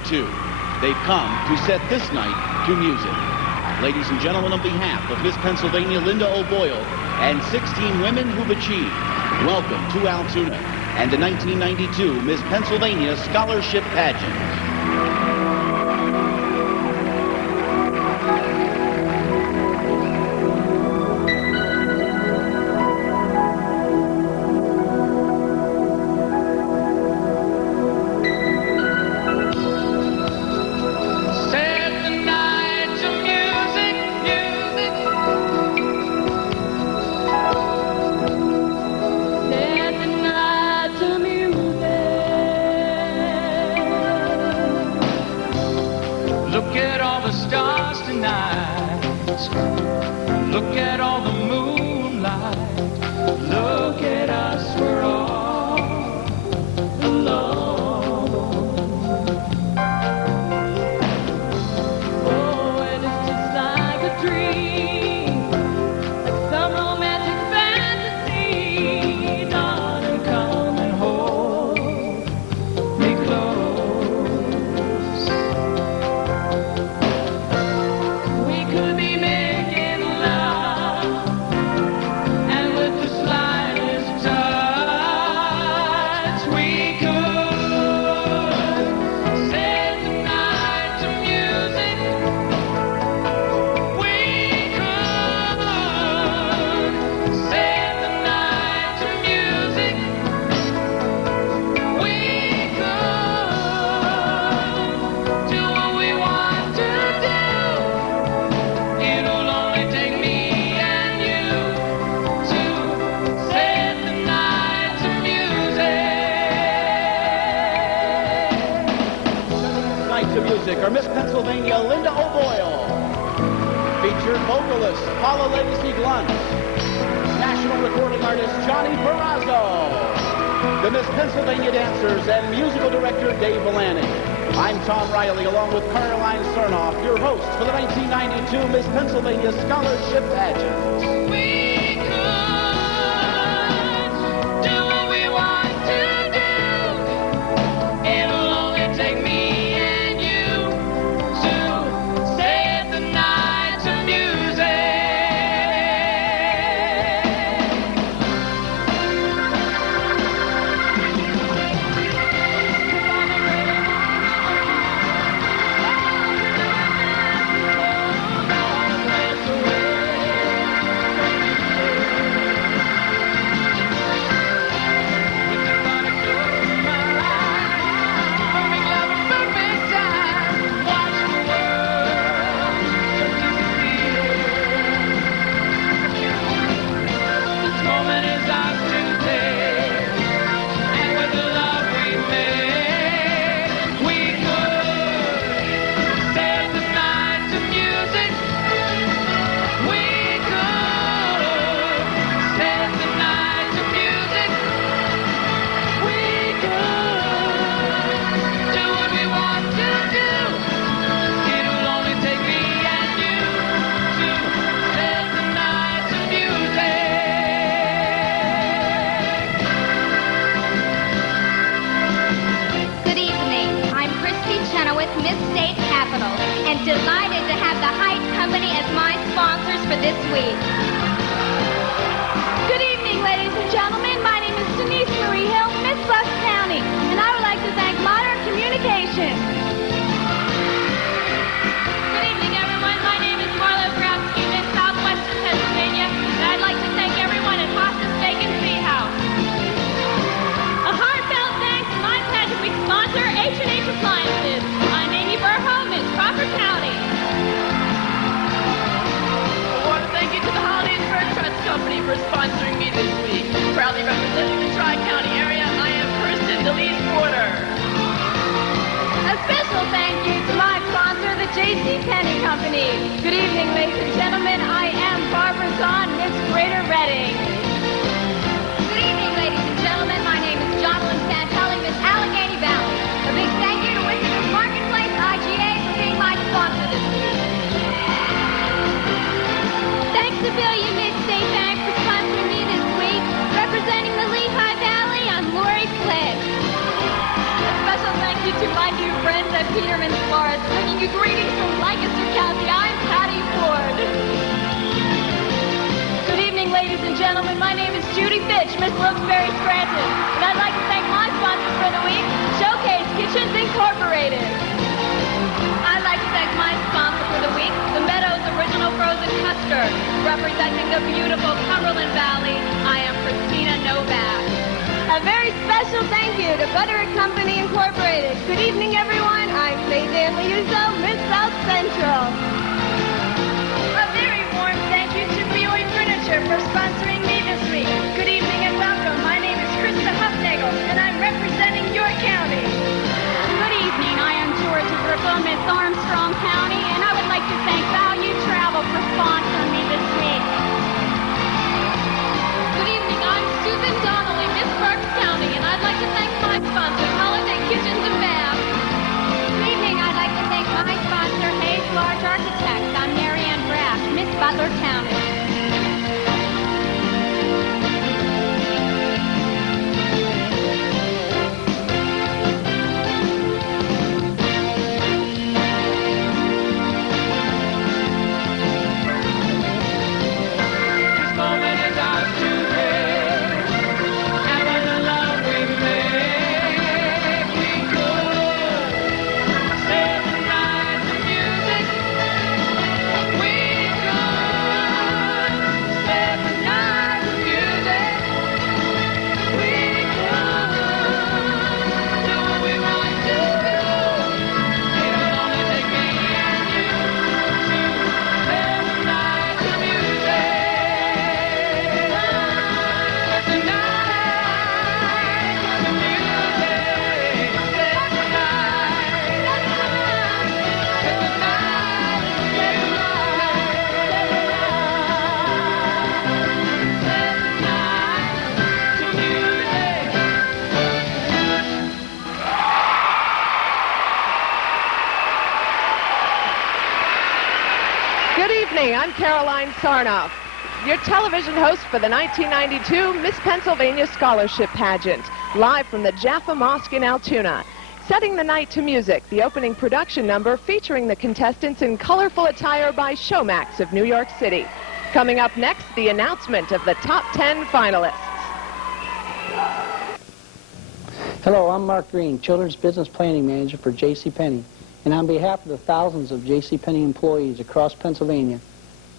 1992. They've come to set this night to music. Ladies and gentlemen, on behalf of Miss Pennsylvania Linda O'Boyle and 16 women who've achieved, welcome to Altoona and the 1992 Miss Pennsylvania Scholarship Pageant. Look at all the stars tonight. Look at all the moonlight. Look at us, we're all alone. Oh, and it's just like a dream, like some romantic fantasy. Darling, come and hold me close. To music are Miss Pennsylvania Linda O'Boyle, featured vocalist Paula Legacy Glunt, national recording artist Johnny Barrazzo, the Miss Pennsylvania dancers and musical director Dave Villani. I'm Tom Riley along with Caroline Cernoff, your host for the 1992 Miss Pennsylvania Scholarship Pageant. Miss State Capital, and delighted to have the Height Company as my sponsors for this week. Good evening, ladies and gentlemen. My name is Denise Marie Hill, Miss Bucks County, and I would like to thank Modern Communications. Good evening, everyone. My name is Marlo Grabsky, Miss Southwestern Pennsylvania, and I'd like to thank everyone at Pasta Steak and Tea House. A heartfelt thanks to my Pageant Week sponsor, H&H Appliances. Crawford County. I want to thank you to the Holiday and Fair Trust Company for sponsoring me this week. Proudly representing the Tri-County area, I am Kirsten DeLise Porter. A special thank you to my sponsor, the J.C. Penney Company. Good evening, ladies and gentlemen. I am Barbara Zahn, Miss Greater Reading. Good evening, ladies and gentlemen. My name is Jonathan Santelli, Miss Allegheny Valley. A big thank you to Wichita Marketplace IGA for being my sponsor this week. Thanks to Billion Mid-State Bank for sponsoring me this week. Representing the Lehigh Valley, I'm Lori Flynn. A special thank you to my new friends at Peterman's Florist, bringing you greetings from Lancaster County. I'm Patty Ford. Good evening, ladies and gentlemen. My name is Judy Fitch, Miss Wilkes-Barre Scranton, and I'd like to thank my sponsor for the week, Showcase Kitchens Incorporated. I'd like to thank my sponsor for the week, the Meadows Original Frozen Custard. Representing the beautiful Cumberland Valley, I am Christina Novak. A very special thank you to Butter & Company Incorporated. Good evening, everyone. I'm Faye Dan Liuzzo, Miss South Central. A very warm thank you to Bioy Furniture for sponsoring me this week. Good evening and welcome. My name is Krista Huffnagel, and I'm representing your county. Good evening. I am Georgia from Miss Armstrong County, and I would like to thank Value Travel for sponsoring me this week. Good evening. I'm Susan Donnelly, Miss Parks County, and I'd like to thank my sponsor, Holiday Kitchens and Baths. Good evening. I'd like to thank my sponsor, Hayes Large Architects. I'm Mary Ann Brash, Miss Butler County. I'm Caroline Sarnoff, your television host for the 1992 Miss Pennsylvania Scholarship Pageant, live from the Jaffa Mosque in Altoona. Setting the night to music, the opening production number featuring the contestants in colorful attire by Showmax of New York City. Coming up next, the announcement of the top 10 finalists. Hello, I'm Mark Green, Children's Business Planning Manager for JCPenney. And on behalf of the thousands of JCPenney employees across Pennsylvania,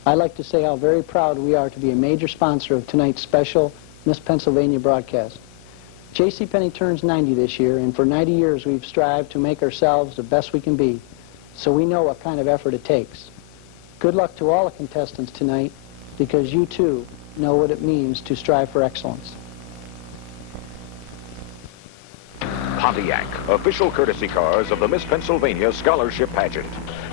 I'd like to say how very proud we are to be a major sponsor of tonight's special Miss Pennsylvania broadcast. JCPenney turns 90 this year, and for 90 years we've strived to make ourselves the best we can be, so we know what kind of effort it takes. Good luck to all the contestants tonight, because you too know what it means to strive for excellence. Pontiac, official courtesy cars of the Miss Pennsylvania Scholarship Pageant.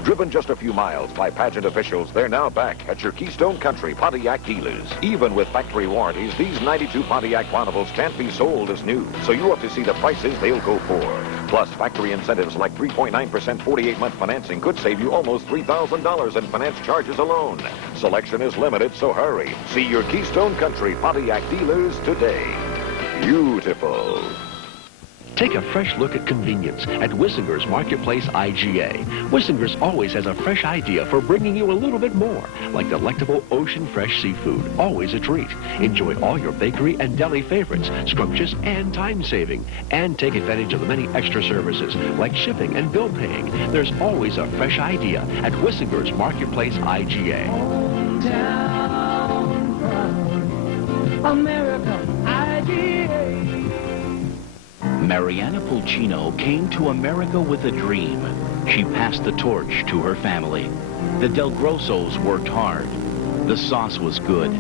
Driven just a few miles by pageant officials, they're now back at your Keystone Country Pontiac dealers. Even with factory warranties, these 92 Pontiac Bonnevilles can't be sold as new, so you have to see the prices they'll go for. Plus, factory incentives like 3.9% 48-month financing could save you almost $3,000 in finance charges alone. Selection is limited, so hurry. See your Keystone Country Pontiac dealers today. Beautiful. Take a fresh look at convenience at Wissinger's Marketplace IGA. Wissinger's always has a fresh idea for bringing you a little bit more, like delectable ocean fresh seafood, always a treat. Enjoy all your bakery and deli favorites, scrumptious and time-saving. And take advantage of the many extra services, like shipping and bill paying. There's always a fresh idea at Wissinger's Marketplace IGA. Hometown proud, America IGA. Mariana Pulcino came to America with a dream. She passed the torch to her family. The Del Grossos worked hard. The sauce was good.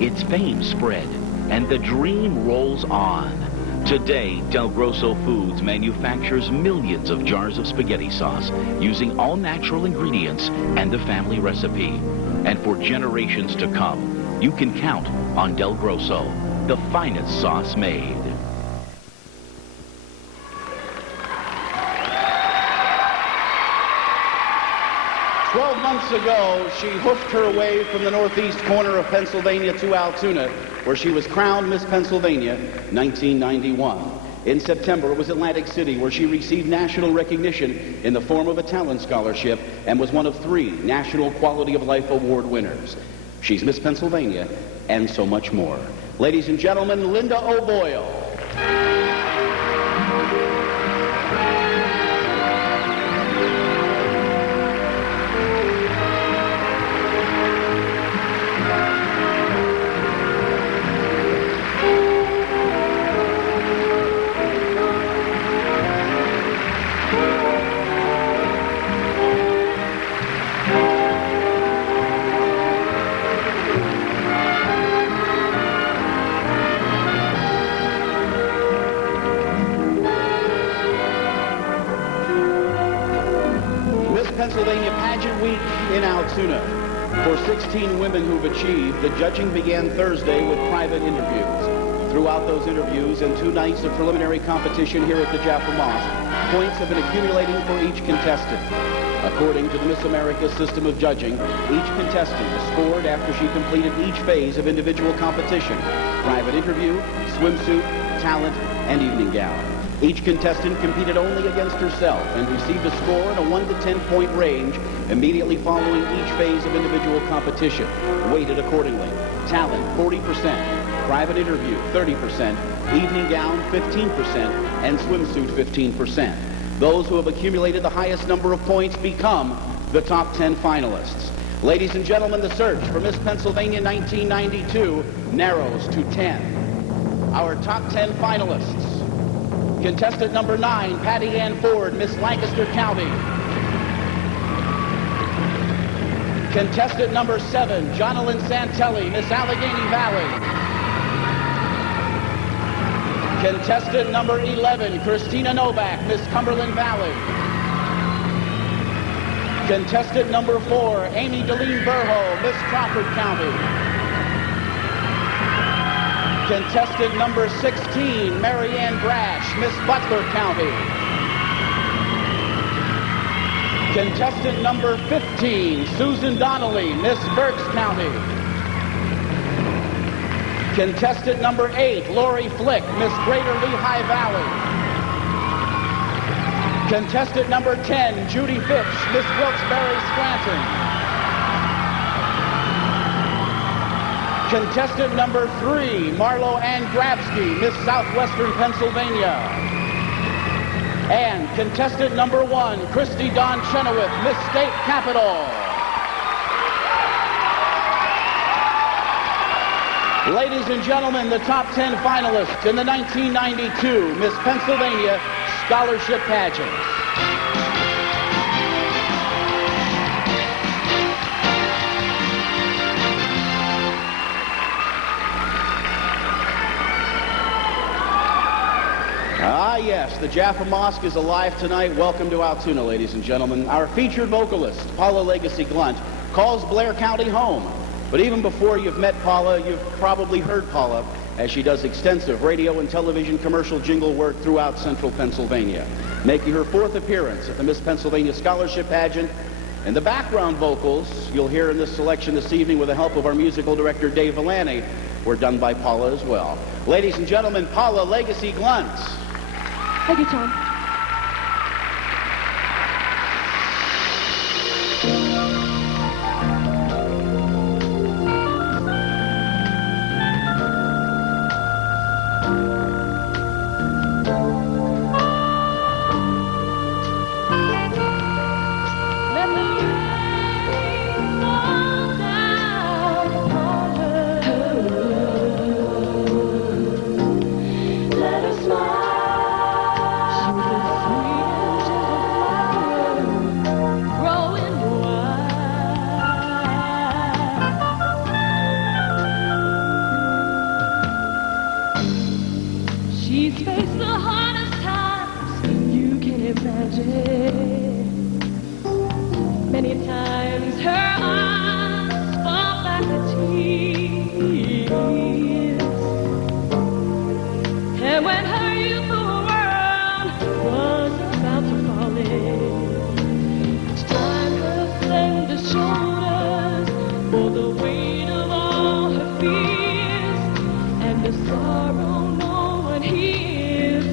Its fame spread, and the dream rolls on. Today, Del Grosso Foods manufactures millions of jars of spaghetti sauce using all natural ingredients and the family recipe. And for generations to come, you can count on Del Grosso, the finest sauce made. 12 months ago, she hoofed her way from the northeast corner of Pennsylvania to Altoona, where she was crowned Miss Pennsylvania 1991. In September, it was Atlantic City, where she received national recognition in the form of a talent scholarship and was one of 3 National Quality of Life Award winners. She's Miss Pennsylvania and so much more. Ladies and gentlemen, Linda O'Boyle. Pennsylvania Pageant Week in Altoona. For 16 women who've achieved, the judging began Thursday with private interviews. Throughout those interviews and 2 nights of preliminary competition here at the Jaffa Mosque, points have been accumulating for each contestant. According to the Miss America system of judging, each contestant is scored after she completed each phase of individual competition: private interview, swimsuit, talent, and evening gown. Each contestant competed only against herself and received a score in a 1 to 10 point range immediately following each phase of individual competition, weighted accordingly. Talent, 40%, private interview, 30%, evening gown, 15%, and swimsuit, 15%. Those who have accumulated the highest number of points become the top 10 finalists. Ladies and gentlemen, the search for Miss Pennsylvania 1992 narrows to 10. Our top 10 finalists. Contestant number 9, Patty Ann Ford, Miss Lancaster County. Contestant number 7, Jonalyn Santelli, Miss Allegheny Valley. Contestant number 11, Christina Novak, Miss Cumberland Valley. Contestant number 4, Amy Deline Burho, Miss Crawford County. Contestant number 16, Marianne Brash, Miss Butler County. Contestant number 15, Susan Donnelly, Miss Berks County. Contestant number 8, Lori Flick, Miss Greater Lehigh Valley. Contestant number 10, Judy Fitch, Miss Wilkes-Barre Scranton. Contestant number 3, Marlo Ann Grabsky, Miss Southwestern Pennsylvania. And contestant number 1, Christy Dawn Chenoweth, Miss State Capital. Ladies and gentlemen, the top 10 finalists in the 1992 Miss Pennsylvania Scholarship Pageant. Ah, yes, the Jaffa Mosque is alive tonight. Welcome to Altoona, ladies and gentlemen. Our featured vocalist, Paula Legacy Glunt, calls Blair County home. But even before you've met Paula, you've probably heard Paula, as she does extensive radio and television commercial jingle work throughout central Pennsylvania, making her 4th appearance at the Miss Pennsylvania Scholarship Pageant. And the background vocals you'll hear in this selection this evening with the help of our musical director, Dave Villani, were done by Paula as well. Ladies and gentlemen, Paula Legacy Glunt. Thank you, Tom. She's faced the hardest times you can imagine. Many times her eyes fall back to tears. And when her youthful world was about to fall in, strike her slender shoulders for the weight of all her fears and the sorrow no one hears.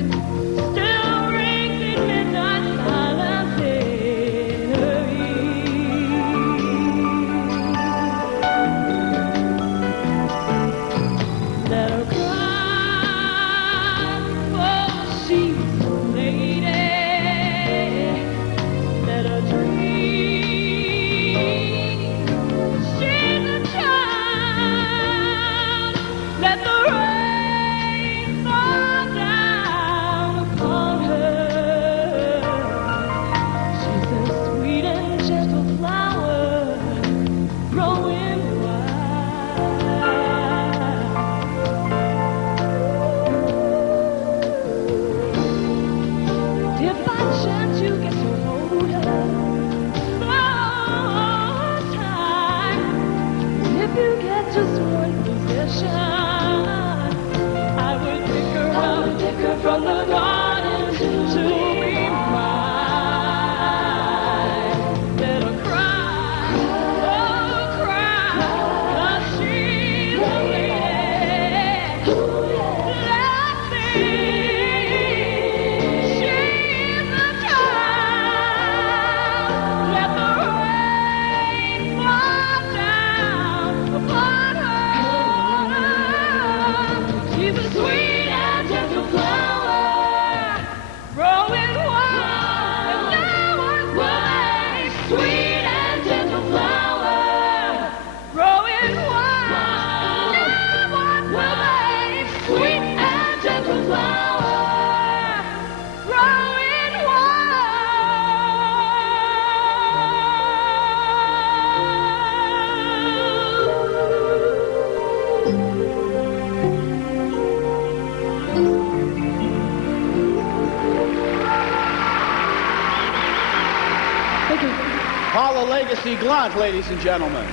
Paula Legacy Glunt, ladies and gentlemen.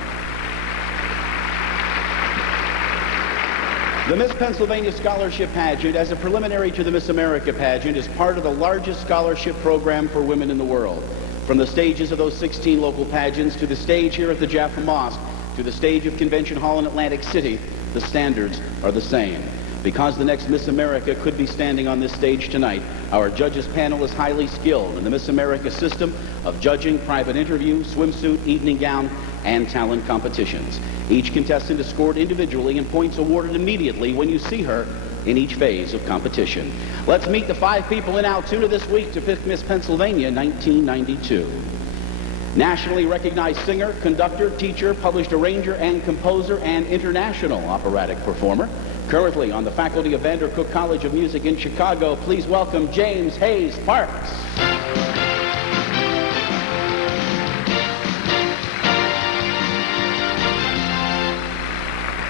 The Miss Pennsylvania Scholarship Pageant, as a preliminary to the Miss America Pageant, is part of the largest scholarship program for women in the world. From the stages of those 16 local pageants to the stage here at the Jaffa Mosque to the stage of Convention Hall in Atlantic City, the standards are the same. Because the next Miss America could be standing on this stage tonight, our judges panel is highly skilled in the Miss America system of judging, private interview, swimsuit, evening gown, and talent competitions. Each contestant is scored individually and points awarded immediately when you see her in each phase of competition. Let's meet the 5 people in Altoona this week to pick Miss Pennsylvania 1992. Nationally recognized singer, conductor, teacher, published arranger and composer, and international operatic performer. Currently on the faculty of Vandercook College of Music in Chicago, please welcome James Hayes Parks.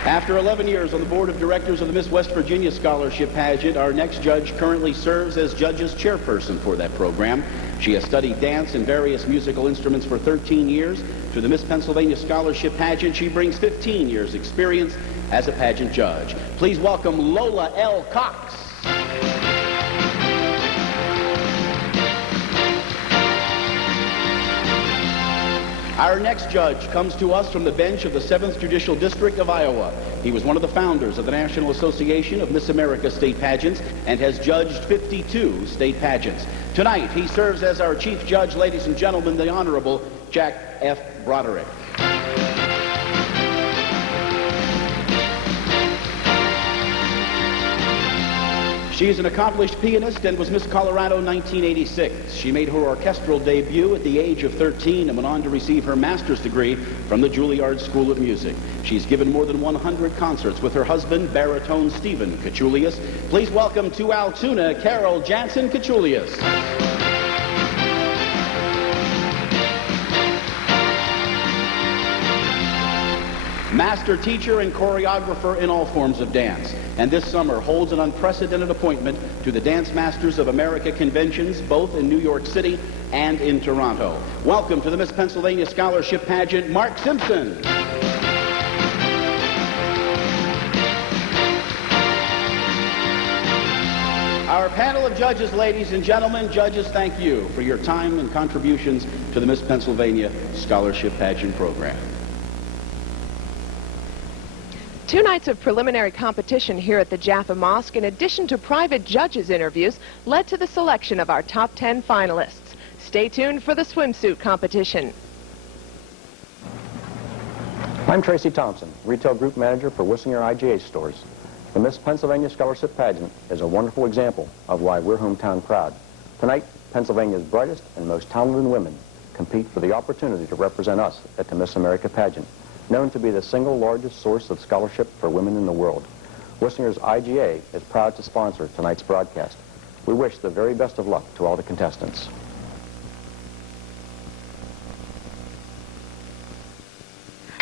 After 11 years on the board of directors of the Miss West Virginia Scholarship Pageant, our next judge currently serves as judge's chairperson for that program. She has studied dance and various musical instruments for 13 years. To the Miss Pennsylvania Scholarship Pageant, she brings 15 years' experience as a pageant judge. Please welcome Lola L. Cox. Our next judge comes to us from the bench of the 7th Judicial District of Iowa. He was one of the founders of the National Association of Miss America State Pageants and has judged 52 state pageants. Tonight, he serves as our chief judge, ladies and gentlemen, the Honorable Jack F. Broderick. She is an accomplished pianist and was Miss Colorado 1986. She made her orchestral debut at the age of 13 and went on to receive her master's degree from the Juilliard School of Music. She's given more than 100 concerts with her husband, baritone Stephen Kachulius. Please welcome to Altoona, Carol Jansen Kachulius. Master teacher and choreographer in all forms of dance, and this summer holds an unprecedented appointment to the Dance Masters of America conventions, both in New York City and in Toronto. Welcome to the Miss Pennsylvania Scholarship Pageant, Mark Simpson. Our panel of judges, ladies and gentlemen, judges, thank you for your time and contributions to the Miss Pennsylvania Scholarship Pageant program. 2 nights of preliminary competition here at the Jaffa Mosque, in addition to private judges' interviews, led to the selection of our top 10 finalists. Stay tuned for the swimsuit competition. I'm Tracy Thompson, Retail Group Manager for Wissinger IGA stores. The Miss Pennsylvania Scholarship Pageant is a wonderful example of why we're hometown proud. Tonight, Pennsylvania's brightest and most talented women compete for the opportunity to represent us at the Miss America Pageant, known to be the single largest source of scholarship for women in the world. Wissinger's IGA is proud to sponsor tonight's broadcast. We wish the very best of luck to all the contestants.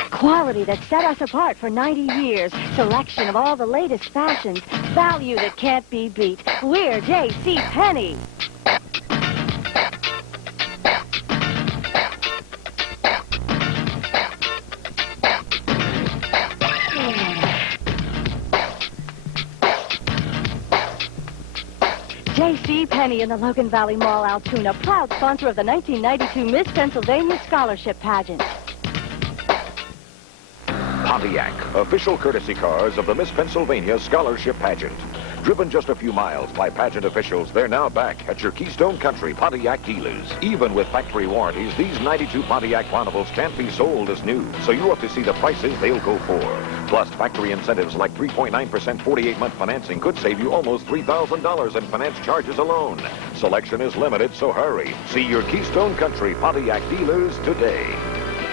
Quality that set us apart for 90 years. Selection of all the latest fashions. Value that can't be beat. We're J.C. Penney. J.C. Penney in the Logan Valley Mall, Altoona, proud sponsor of the 1992 Miss Pennsylvania Scholarship Pageant. Pontiac, official courtesy cars of the Miss Pennsylvania Scholarship Pageant. Driven just a few miles by pageant officials, they're now back at your Keystone Country Pontiac dealers. Even with factory warranties, these 92 Pontiac Bonnevilles can't be sold as new, so you have to see the prices they'll go for. Plus, factory incentives like 3.9% 48-month financing could save you almost $3,000 in finance charges alone. Selection is limited, so hurry. See your Keystone Country Pontiac dealers today.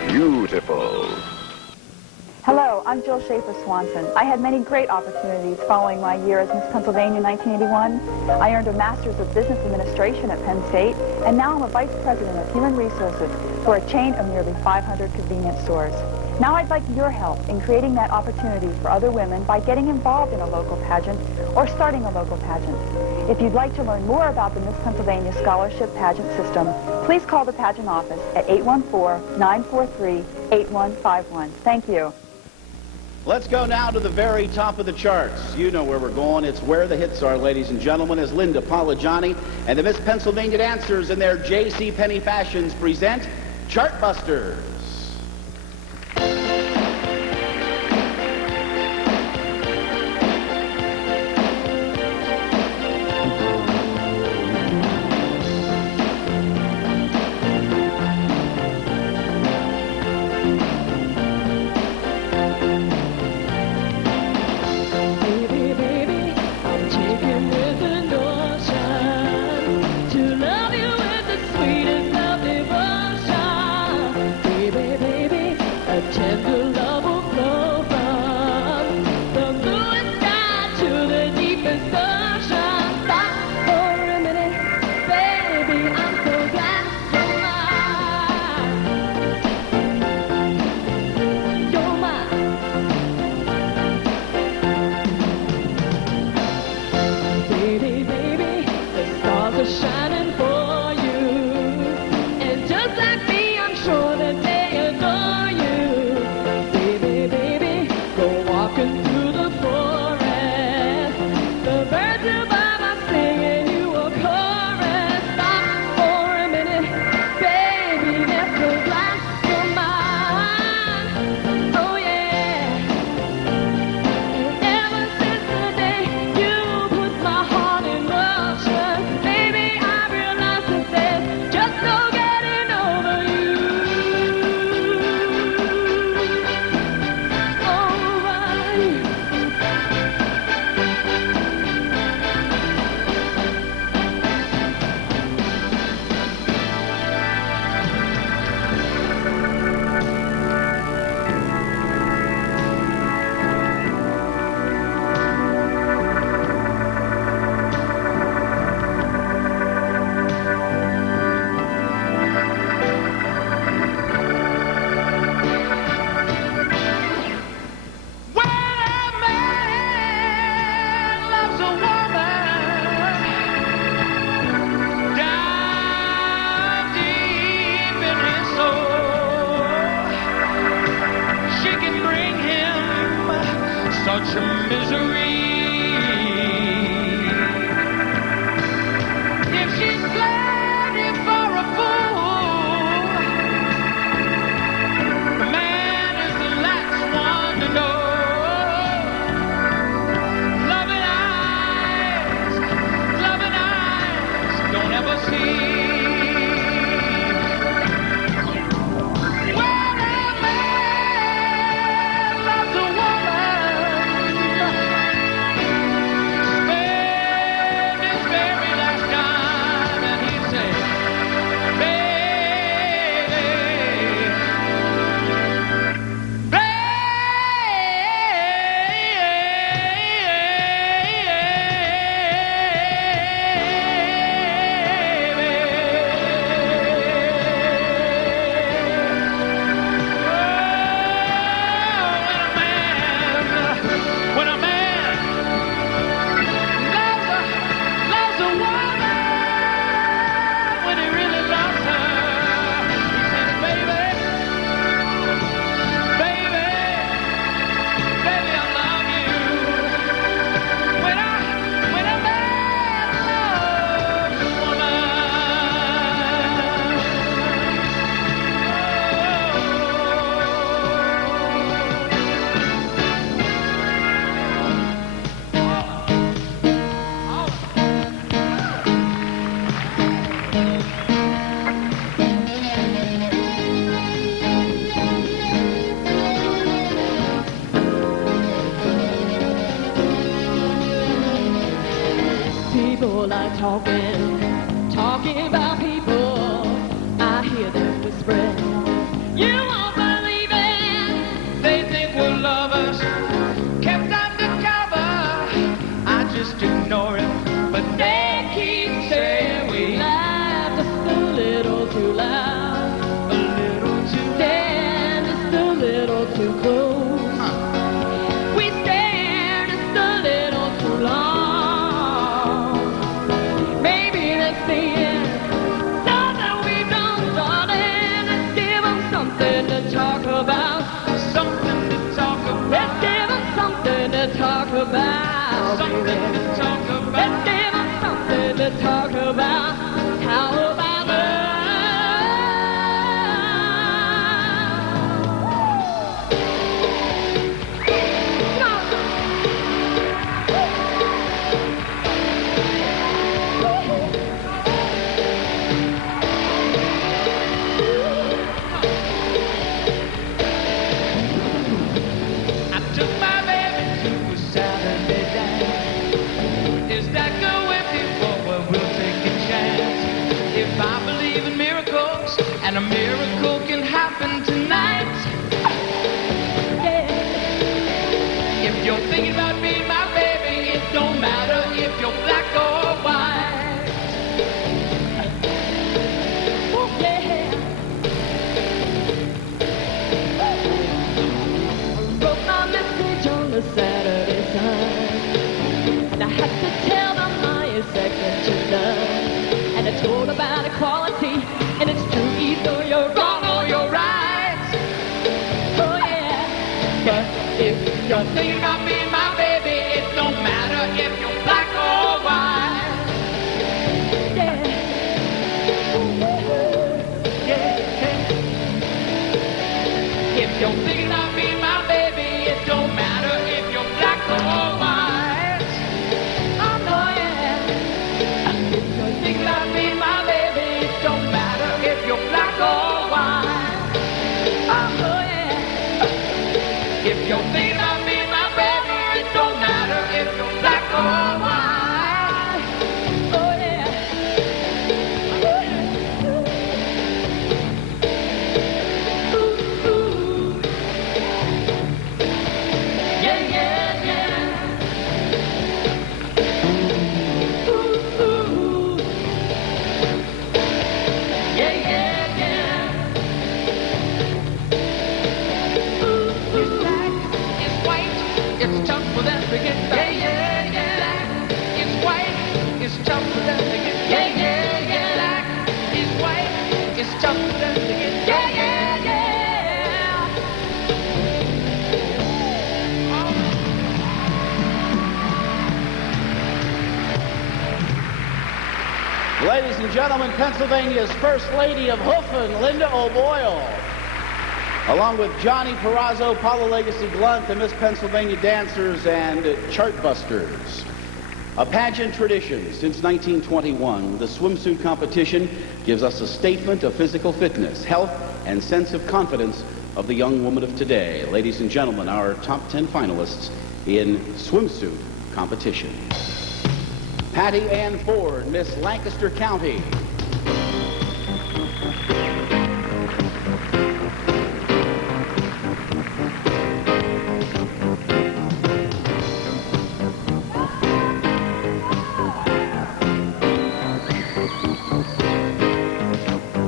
Beautiful. Hello, I'm Jill Schaefer Swanson. I had many great opportunities following my year as Miss Pennsylvania 1981. I earned a Master's of Business Administration at Penn State, and now I'm a Vice President of Human Resources for a chain of nearly 500 convenience stores. Now I'd like your help in creating that opportunity for other women by getting involved in a local pageant or starting a local pageant. If you'd like to learn more about the Miss Pennsylvania Scholarship Pageant system, Please call the Pageant office at 814-943-8151. Thank you. Let's go now to the very top of the charts. You know where we're going. It's where the hits are, ladies and gentlemen, as Linda Polajani and the Miss Pennsylvania Dancers in their J.C. Penney fashions present Chartbusters. such misery. If she's glad if for a fool, the man is the last one to know. Loving eyes don't ever see. People are talking about people. I hear them whispering. You won't believe it. They think we're lovers, kept undercover. I just ignore it, but they keep saying we laugh just a little too loud, a little too stand just a little too close. We stare just a little too long. Maybe that's the end. something to talk about. Something to talk about. Let's give us something to talk about. Something to talk about. Let's give us something to talk about. How about love? I took my baby to a Saturday dance. Is that good with you? Boy, we'll take a chance. If I believe in miracles, and a miracle can happen tonight. Yeah. If you're thinking about being my baby, it don't matter if you're black or white. Oh, yeah. Wrote my message on the Saturday Sun, and I had to tell them my second to none. And I told about equality, and it's true, either you're wrong or you're right. Oh yeah, But if you're thinking about being my baby, it don't matter if you're black or white. yeah. If you're thinking about being my baby, it don't matter if you're black or white. Oh yeah. If you're thinking about being my baby, it don't matter if you're black or white. Oh yeah. If you're thinking about being my baby, it don't matter if you're black or white. Oh yeah. Ooh, ooh. Yeah, yeah, yeah. Ooh, ooh. Yeah, yeah, yeah. It's black, it's white, it's tough for them to get back. Yeah, yeah, yeah. Black, it's white, it's tough for them to get. Yeah, yeah, yeah. Black, it's white, it's tough for them to get. Yeah, yeah, yeah. Ladies and gentlemen, Pennsylvania's First Lady of Hoofin, Linda O'Boyle, along with Johnny Perrazzo, Paula Legacy Glunt, the Miss Pennsylvania Dancers, and Chartbusters. A pageant tradition since 1921, the swimsuit competition gives us a statement of physical fitness, health, and sense of confidence of the young woman of today. Ladies and gentlemen, our top 10 finalists in swimsuit competition. Patty Ann Ford, Miss Lancaster County.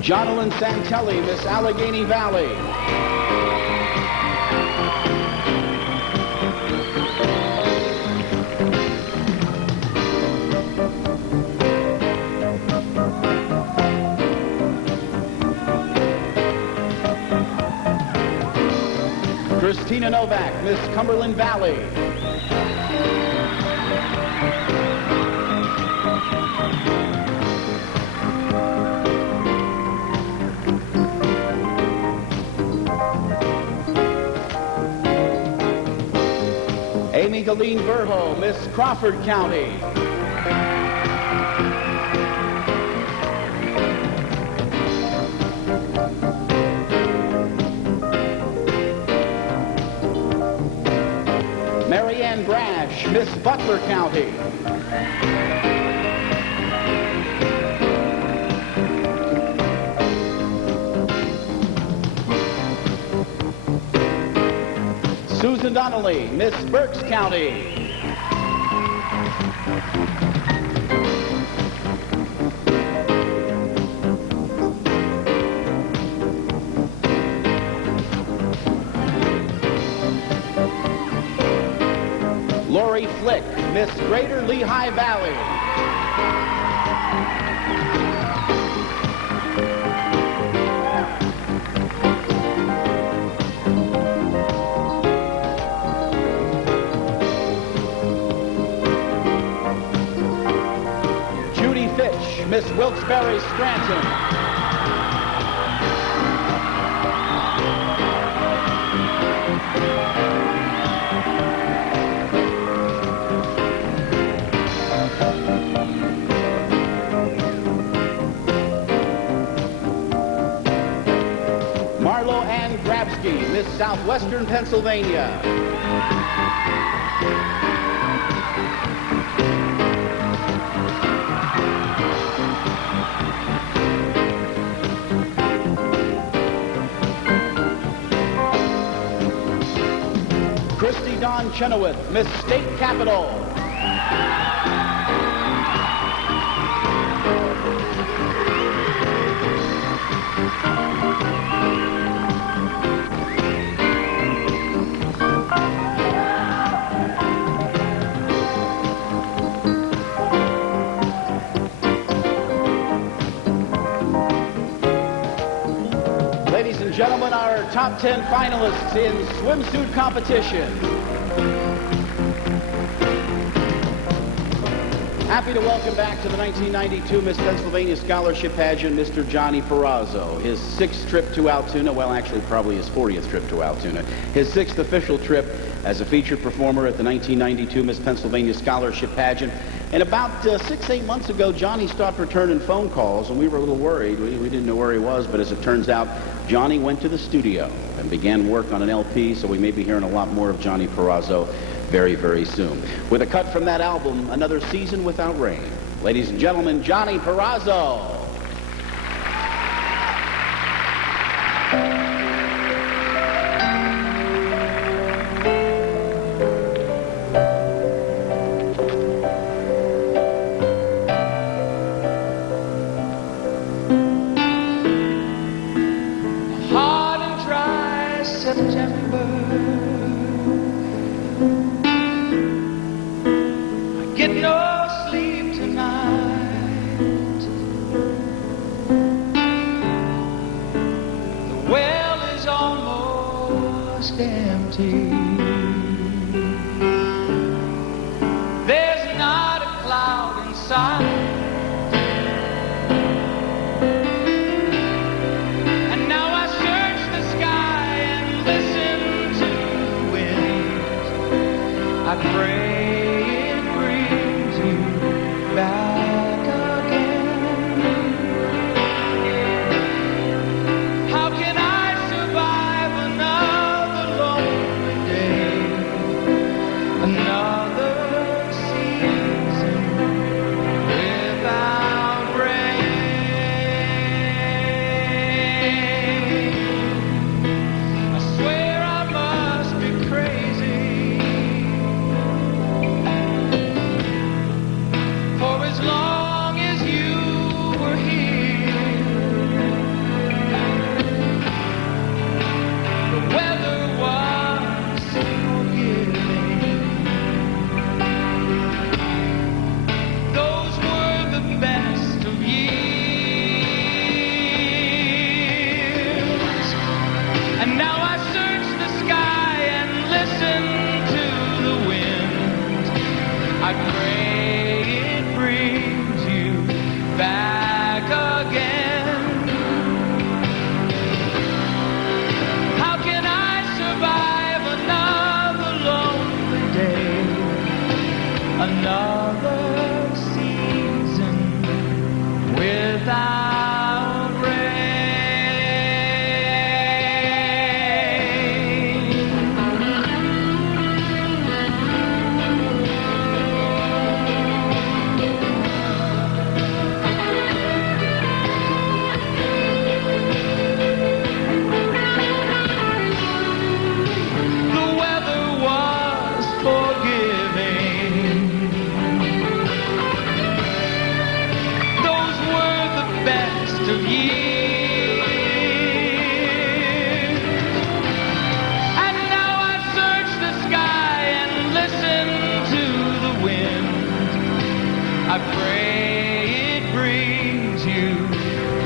Jonalyn Santelli, Miss Allegheny Valley. Christina Novak, Miss Cumberland Valley. Amy Galeen Burho, Miss Crawford County. Marianne Brash, Miss Butler County. Susan Donnelly, Miss Berks County. Lori Flick, Miss Greater Lehigh Valley. Barry Scranton. Marlo Ann Grabsky, Miss Southwestern Pennsylvania. Christy Dawn Chenoweth, Miss State Capitol. Ladies and gentlemen, our top 10 finalists in swimsuit competition. Happy to welcome back to the 1992 Miss Pennsylvania Scholarship Pageant, Mr. Johnny Perazzo. His 6th trip to Altoona, well, actually probably his 40th trip to Altoona. His 6th official trip as a featured performer at the 1992 Miss Pennsylvania Scholarship Pageant. And about 6-8 months ago, Johnny stopped returning phone calls, and we were a little worried. We didn't know where he was, but as it turns out, Johnny went to the studio and began work on an LP, so we may be hearing a lot more of Johnny Perazzo very, very soon. With a cut from that album, Another Season Without Rain. Ladies and gentlemen, Johnny Perazzo. Hard and dry September, I get no sleep tonight. The well is almost empty. There's not a cloud in sight. I pray it brings you back again. How can I survive another lonely day, another season without rain? I swear I must be crazy. As long as you were here, the weather was forgiving. Those were the best of years. And now I search the sky and listen to the wind. I pray brings you back again. How can I survive another lonely day, another season without rain? I pray it brings you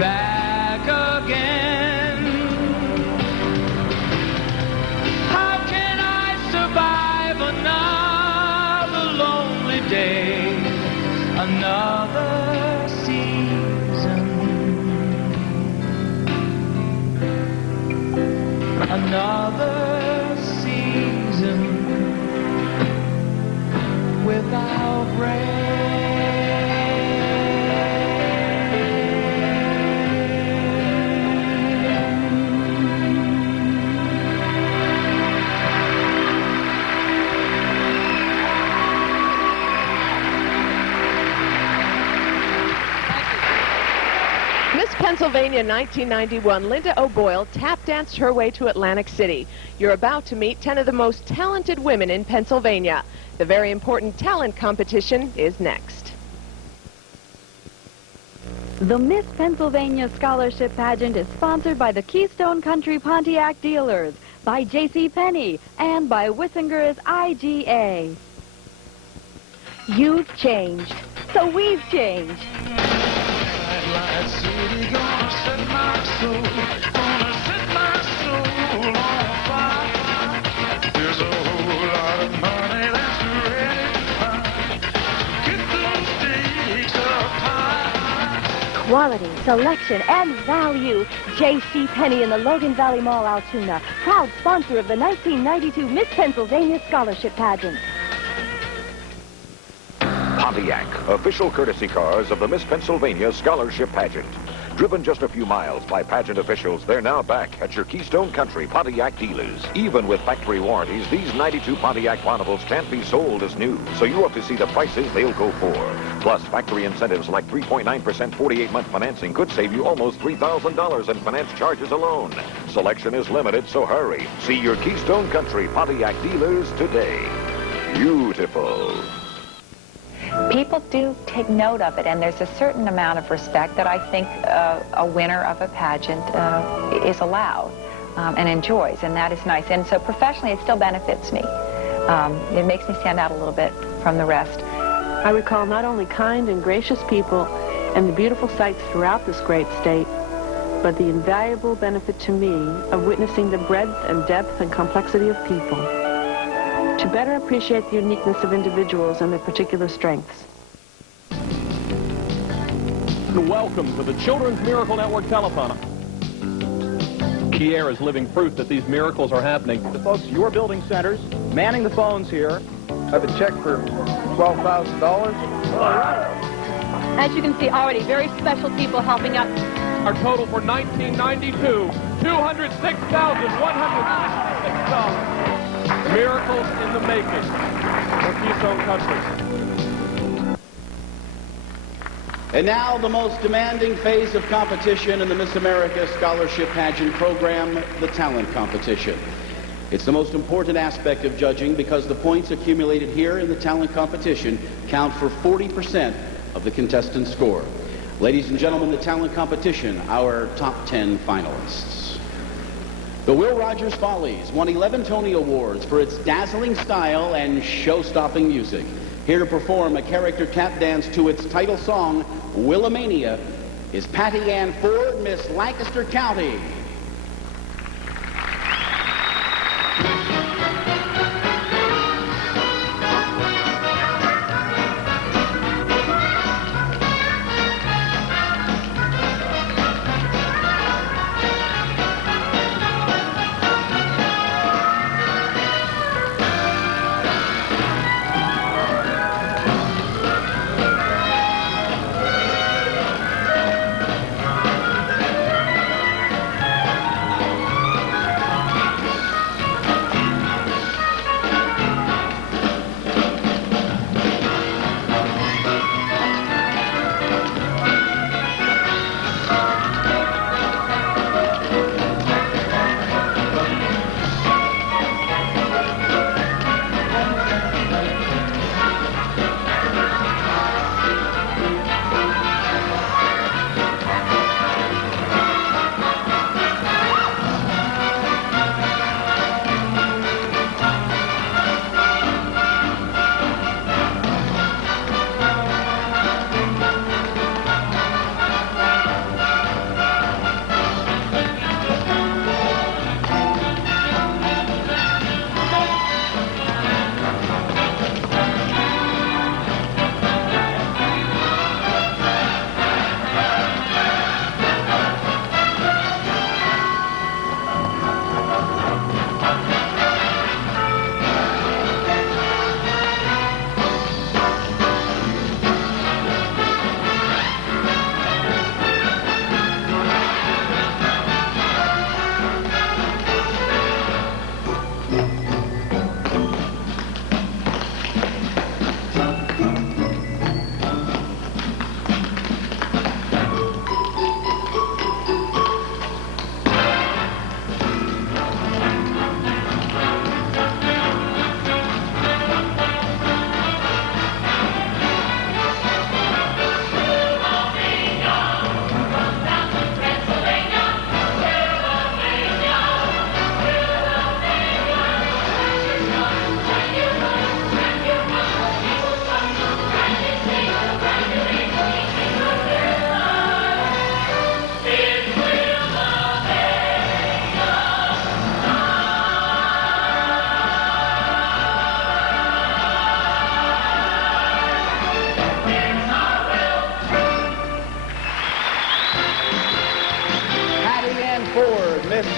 back again. How can I survive another lonely day, another season another season without rain. Miss Pennsylvania 1991, Linda O'Boyle tap danced her way to Atlantic City. You're about to meet 10 of the most talented women in Pennsylvania. The very important talent competition is next. The Miss Pennsylvania Scholarship Pageant is sponsored by the Keystone Country Pontiac dealers, by J.C. Penney, and by Wissinger's IGA. You've changed, so we've changed. City gonna set my soul, gonna set my soul on fire. There's a whole lot of money that's ready to find. Get those stakes up high. Quality, selection, and value. J.C. Penney in the Logan Valley Mall, Altoona, proud sponsor of the 1992 Miss Pennsylvania Scholarship Pageant. Pontiac, official courtesy cars of the Miss Pennsylvania Scholarship Pageant. Driven just a few miles by pageant officials, they're now back at your Keystone Country Pontiac dealers. Even with factory warranties, these 92 Pontiac Bonnevilles can't be sold as new, so you have to see the prices they'll go for. Plus, factory incentives like 3.9% 48-month financing could save you almost $3,000 in finance charges alone. Selection is limited, so hurry. See your Keystone Country Pontiac dealers today. Beautiful. People do take note of it, and there's a certain amount of respect that I think a winner of a pageant is allowed and enjoys, and that is nice. And so professionally, it still benefits me. It makes me stand out a little bit from the rest. I recall not only kind and gracious people and the beautiful sights throughout this great state, but the invaluable benefit to me of witnessing the breadth and depth and complexity of people, to better appreciate the uniqueness of individuals and their particular strengths. Welcome to the Children's Miracle Network Telethon. Kier is living proof that these miracles are happening. The folks, your building centers, manning the phones here. I have a check for $12,000. All right. As you can see already, very special people helping out. Our total for 1992, $206,166. Miracles in the making for Keystone Country. And now the most demanding phase of competition in the Miss America Scholarship Pageant program, the talent competition. It's the most important aspect of judging because the points accumulated here in the talent competition count for 40% of the contestant score. Ladies and gentlemen, the talent competition, our top 10 finalists. The Will Rogers Follies won 11 Tony Awards for its dazzling style and show-stopping music. Here to perform a character tap dance to its title song, Willamania, is Patty Ann Ford, Miss Lancaster County.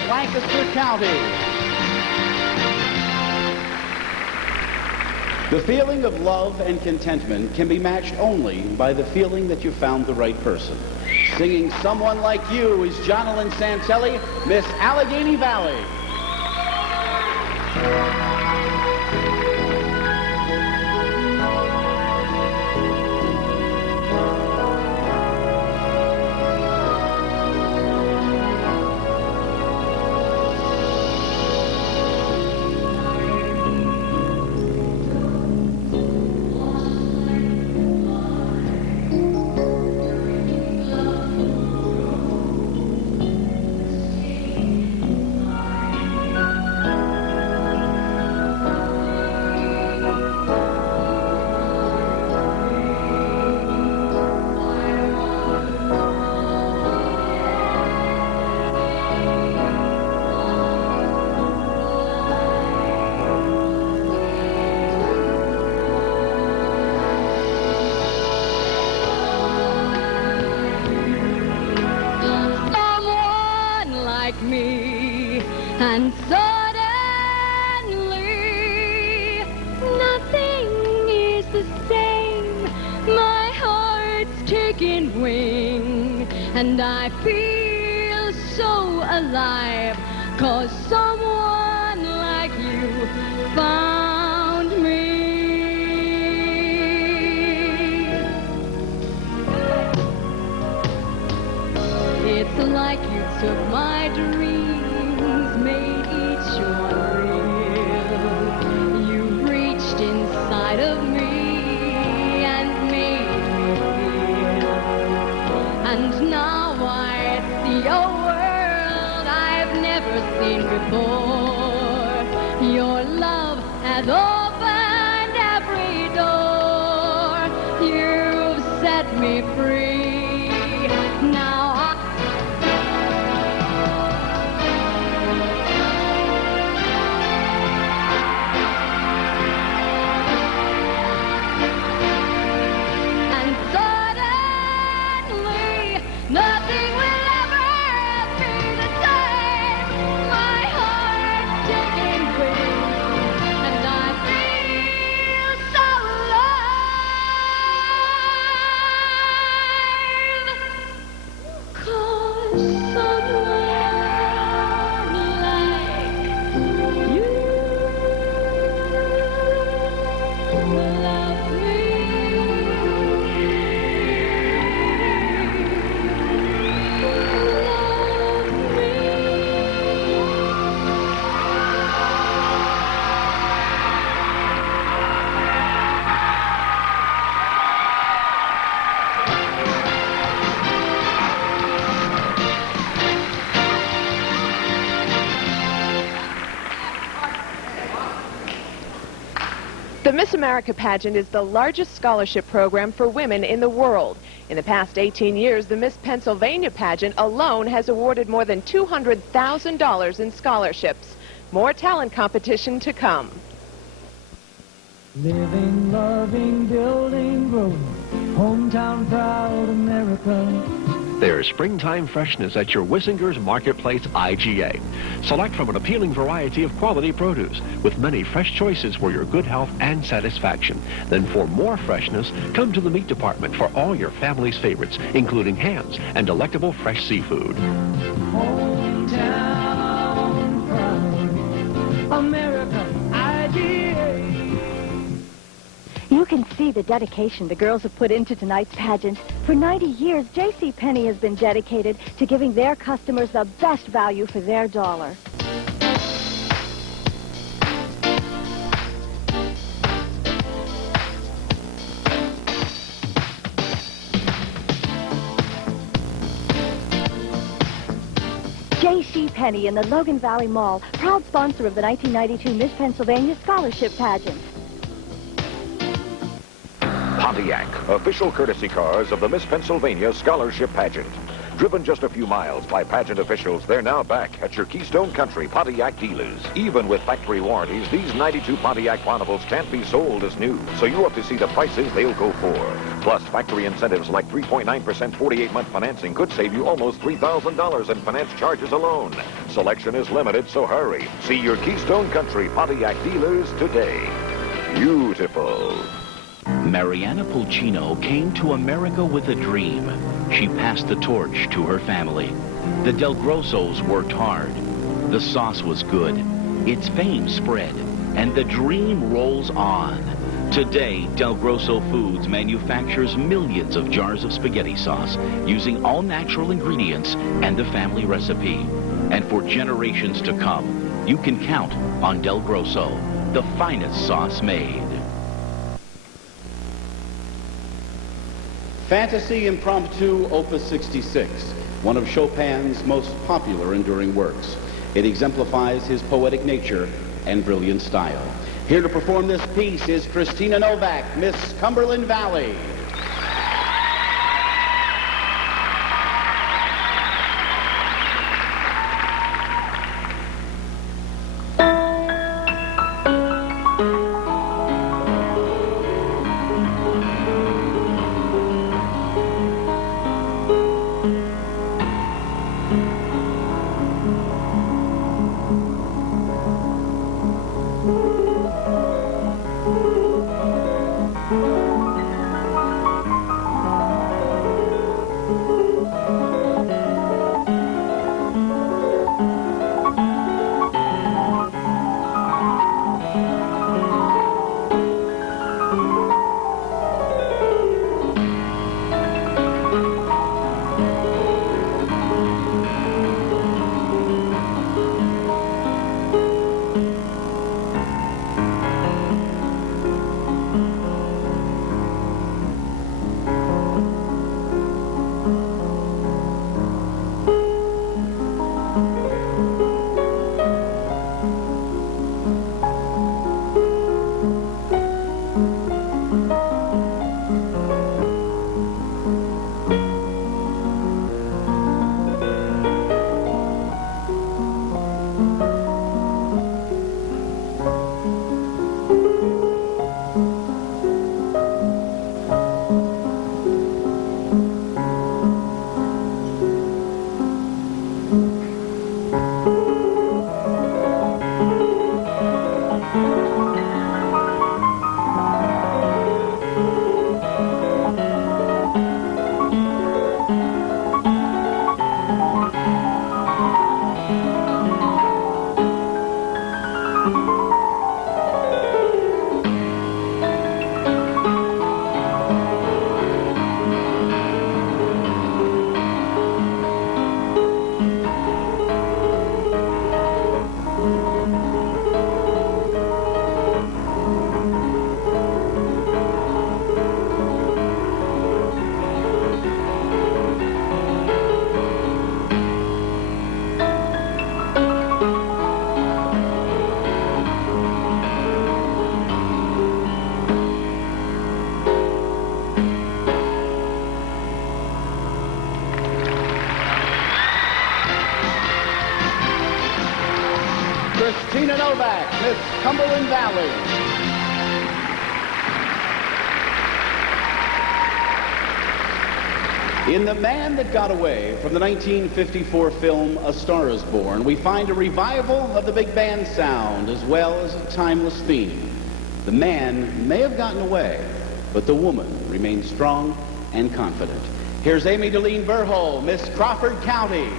Lancaster County. The feeling of love and contentment can be matched only by the feeling that you found the right person. Singing Someone Like You is Jonalyn Santelli, Miss Allegheny Valley. Me, and suddenly nothing is the same. My heart's taking wing, and I feel so alive, 'cause someone like you found me. It's like you took my dreams, made each one real. You reached inside of me and made me feel. And now I see a world I've never seen before. Your love has opened every door. You've set me free. Now nothing will ever be the same. My heart's taking wings, and I feel so alive. 'Cause someone like you loves me. The Miss America pageant is the largest scholarship program for women in the world. In the past 18 years, the Miss Pennsylvania pageant alone has awarded more than $200,000 in scholarships. More talent competition to come. Living, loving, building, growing, hometown proud America. There's springtime freshness at your Wissinger's Marketplace IGA. Select from an appealing variety of quality produce with many fresh choices for your good health and satisfaction. Then for more freshness, come to the meat department for all your family's favorites, including hams and delectable fresh seafood. Hometown proud America IGA. You can see the dedication the girls have put into tonight's pageant. For 90 years, JCPenney has been dedicated to giving their customers the best value for their dollar. JCPenney in the Logan Valley Mall, proud sponsor of the 1992 Miss Pennsylvania Scholarship Pageant. Pontiac, official courtesy cars of the Miss Pennsylvania Scholarship Pageant. Driven just a few miles by Pageant officials, they're now back at your Keystone Country Pontiac dealers. Even with factory warranties, these 92 Pontiac Bonnevilles can't be sold as new, so you have to see the prices they'll go for. Plus, factory incentives like 3.9% 48-month financing could save you almost $3,000 in finance charges alone. Selection is limited, so hurry. See your Keystone Country Pontiac dealers today. Beautiful. Mariana Pulcino came to America with a dream. She passed the torch to her family. The Del Grossos worked hard. The sauce was good. Its fame spread, and the dream rolls on. Today, Del Grosso Foods manufactures millions of jars of spaghetti sauce using all natural ingredients and the family recipe. And for generations to come, you can count on Del Grosso, the finest sauce made. Fantasy Impromptu Opus 66, one of Chopin's most popular enduring works. It exemplifies his poetic nature and brilliant style. Here to perform this piece is Christina Novak, Miss Cumberland Valley. Christina Novak, Miss Cumberland Valley. In The Man That Got Away, from the 1954 film A Star Is Born, we find a revival of the big band sound as well as a timeless theme. The man may have gotten away, but the woman remains strong and confident. Here's Amy Deline Burho, Miss Crawford County.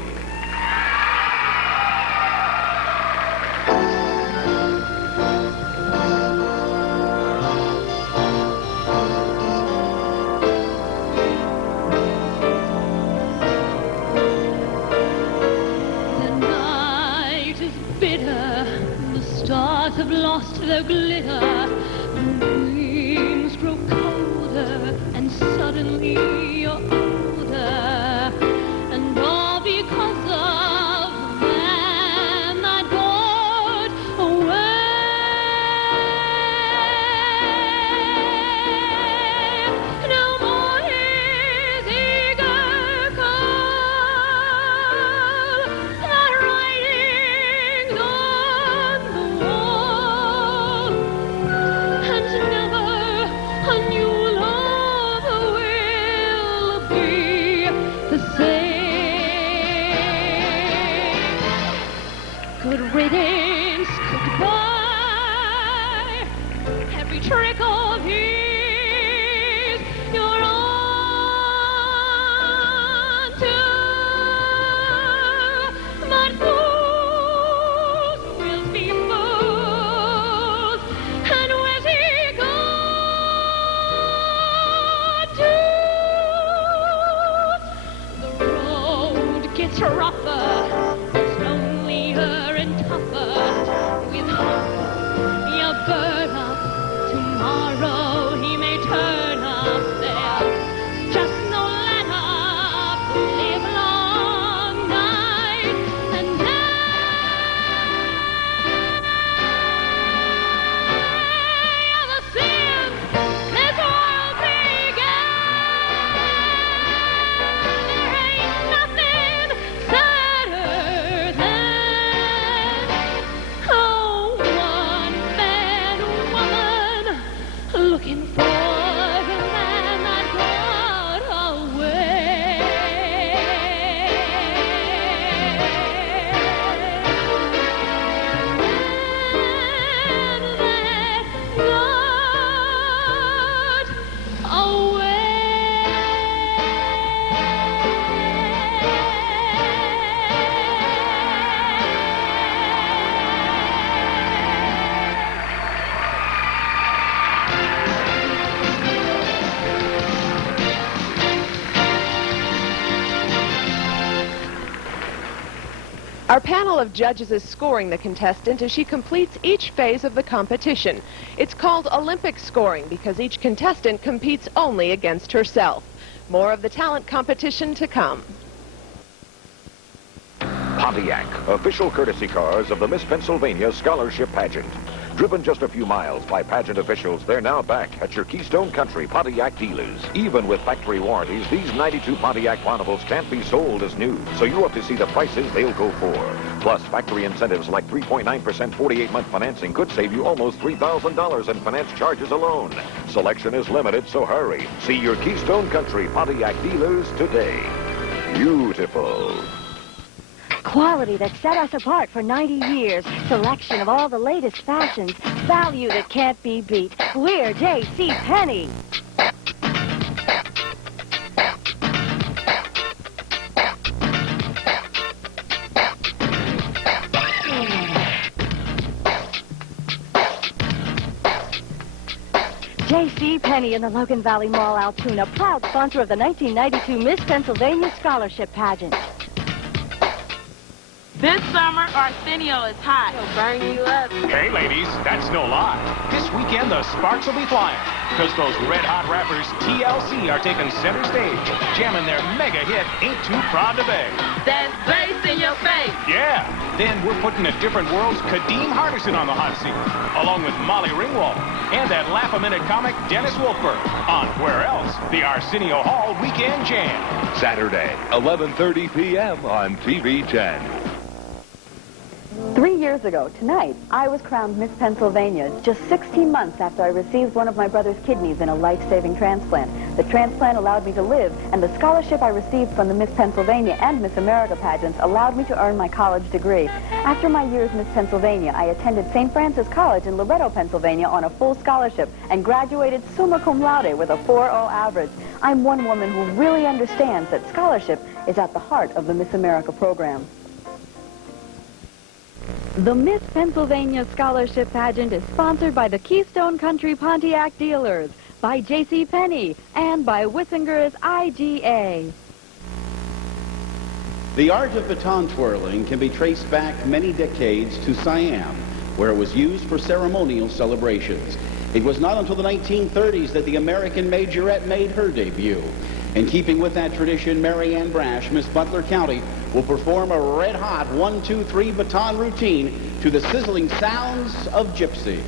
Have lost their glitter, the dreams grow colder, and suddenly you're older, and all because of the man that got away. No more his eager Good riddance, goodbye. Every trick of his, you're on to. But fools will be fools, and where's he gone to? The road gets rougher, lonelier and tougher. With hope, you burn up. Tomorrow he may turn up there. Just no let up the livelong night and day of the sin this world began. There ain't nothing sadder than a one-man woman looking for the man that got away. Our panel of judges is scoring the contestant as she completes each phase of the competition. It's called Olympic scoring because each contestant competes only against herself. More of the talent competition to come. Pontiac, official courtesy cars of the Miss Pennsylvania Scholarship Pageant. Driven just a few miles by pageant officials, they're now back at your Keystone Country Pontiac dealers. Even with factory warranties, these 92 Pontiac Bonnevils can't be sold as new, so you have to see the prices they'll go for. Plus, factory incentives like 3.9% 48-month financing could save you almost $3,000 in finance charges alone. Selection is limited, so hurry. See your Keystone Country Pontiac dealers today. Beautiful. Quality that set us apart for 90 years. Selection of all the latest fashions. Value that can't be beat. We're J.C. Penney. J.C. Penney in the Logan Valley Mall, Altoona, proud sponsor of the 1992 Miss Pennsylvania Scholarship Pageant. This summer, Arsenio is hot. He'll burn you up. Hey, ladies, that's no lie. This weekend, the sparks will be flying, because those red-hot rappers TLC are taking center stage, jamming their mega hit, Ain't Too Proud to Beg. That's bass in your face. Yeah. Then we're putting a different world's Kadeem Hardison on the hot seat, along with Molly Ringwald and that laugh-a-minute comic Dennis Wolfberg on Where Else? The Arsenio Hall Weekend Jam. Saturday, 11:30 p.m. on TV 10. 3 years ago, tonight, I was crowned Miss Pennsylvania just 16 months after I received one of my brother's kidneys in a life-saving transplant. The transplant allowed me to live, and the scholarship I received from the Miss Pennsylvania and Miss America pageants allowed me to earn my college degree. After my years Miss Pennsylvania, I attended St. Francis College in Loretto, Pennsylvania on a full scholarship and graduated summa cum laude with a 4.0 average. I'm one woman who really understands that scholarship is at the heart of the Miss America program. The Miss Pennsylvania Scholarship Pageant is sponsored by the Keystone Country Pontiac dealers, by J.C. Penney, and by Wissinger's IGA. The art of baton twirling can be traced back many decades to Siam, where it was used for ceremonial celebrations. It was not until the 1930s that the American majorette made her debut. In keeping with that tradition, Mary Ann Brash, Miss Butler County, will perform a red-hot 1-2-3 baton routine to the sizzling sounds of Gypsy.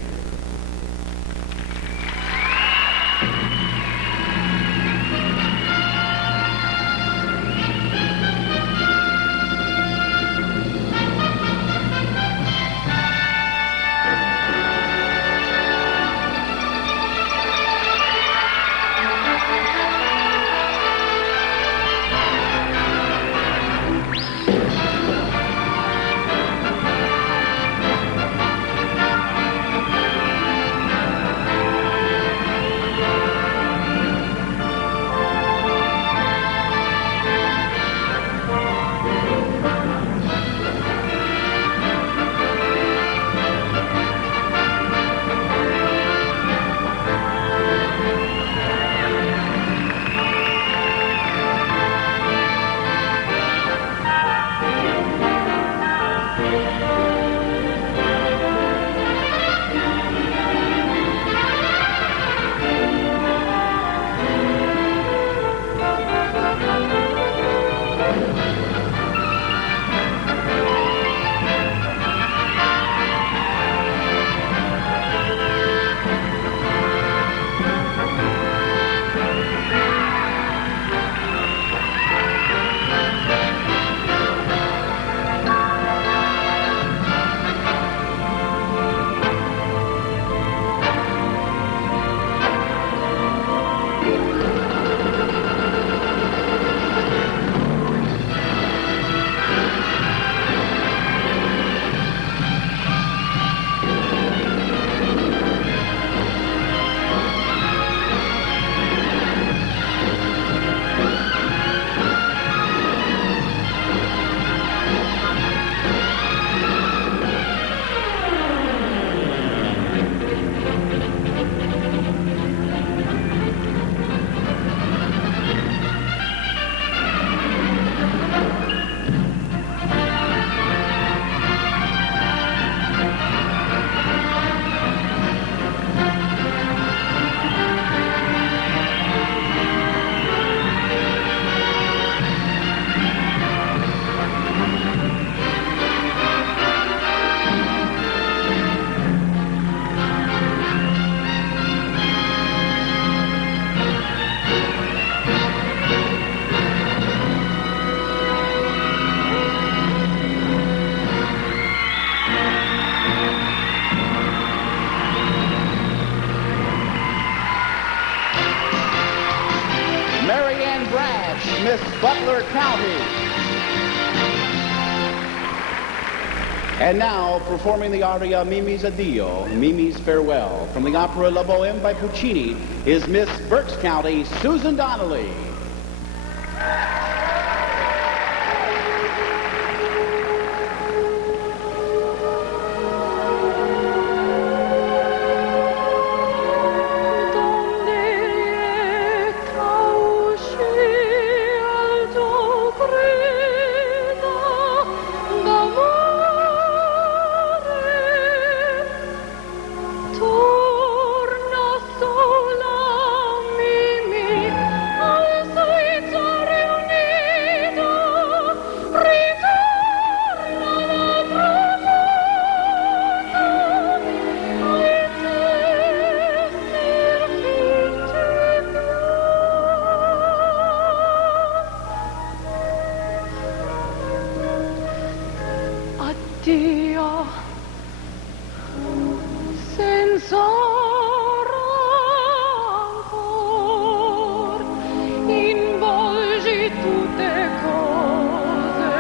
Miss Butler County. And now, performing the aria Mimi's Addio, Mimi's Farewell, from the opera La Boheme by Puccini, is Miss Berks County, Susan Donnelly. Addio, senza rancor, involgi tutte cose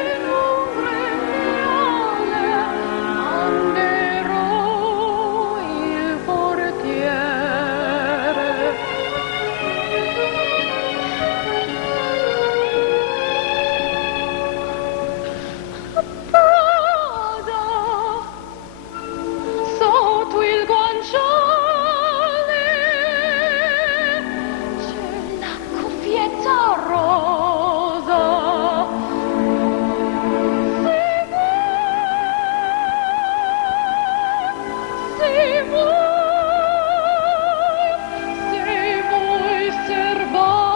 in un grembiale, anderò il portiere. Sotto il guanciale c'è la cuffietta rosa. Se vuoi servarla,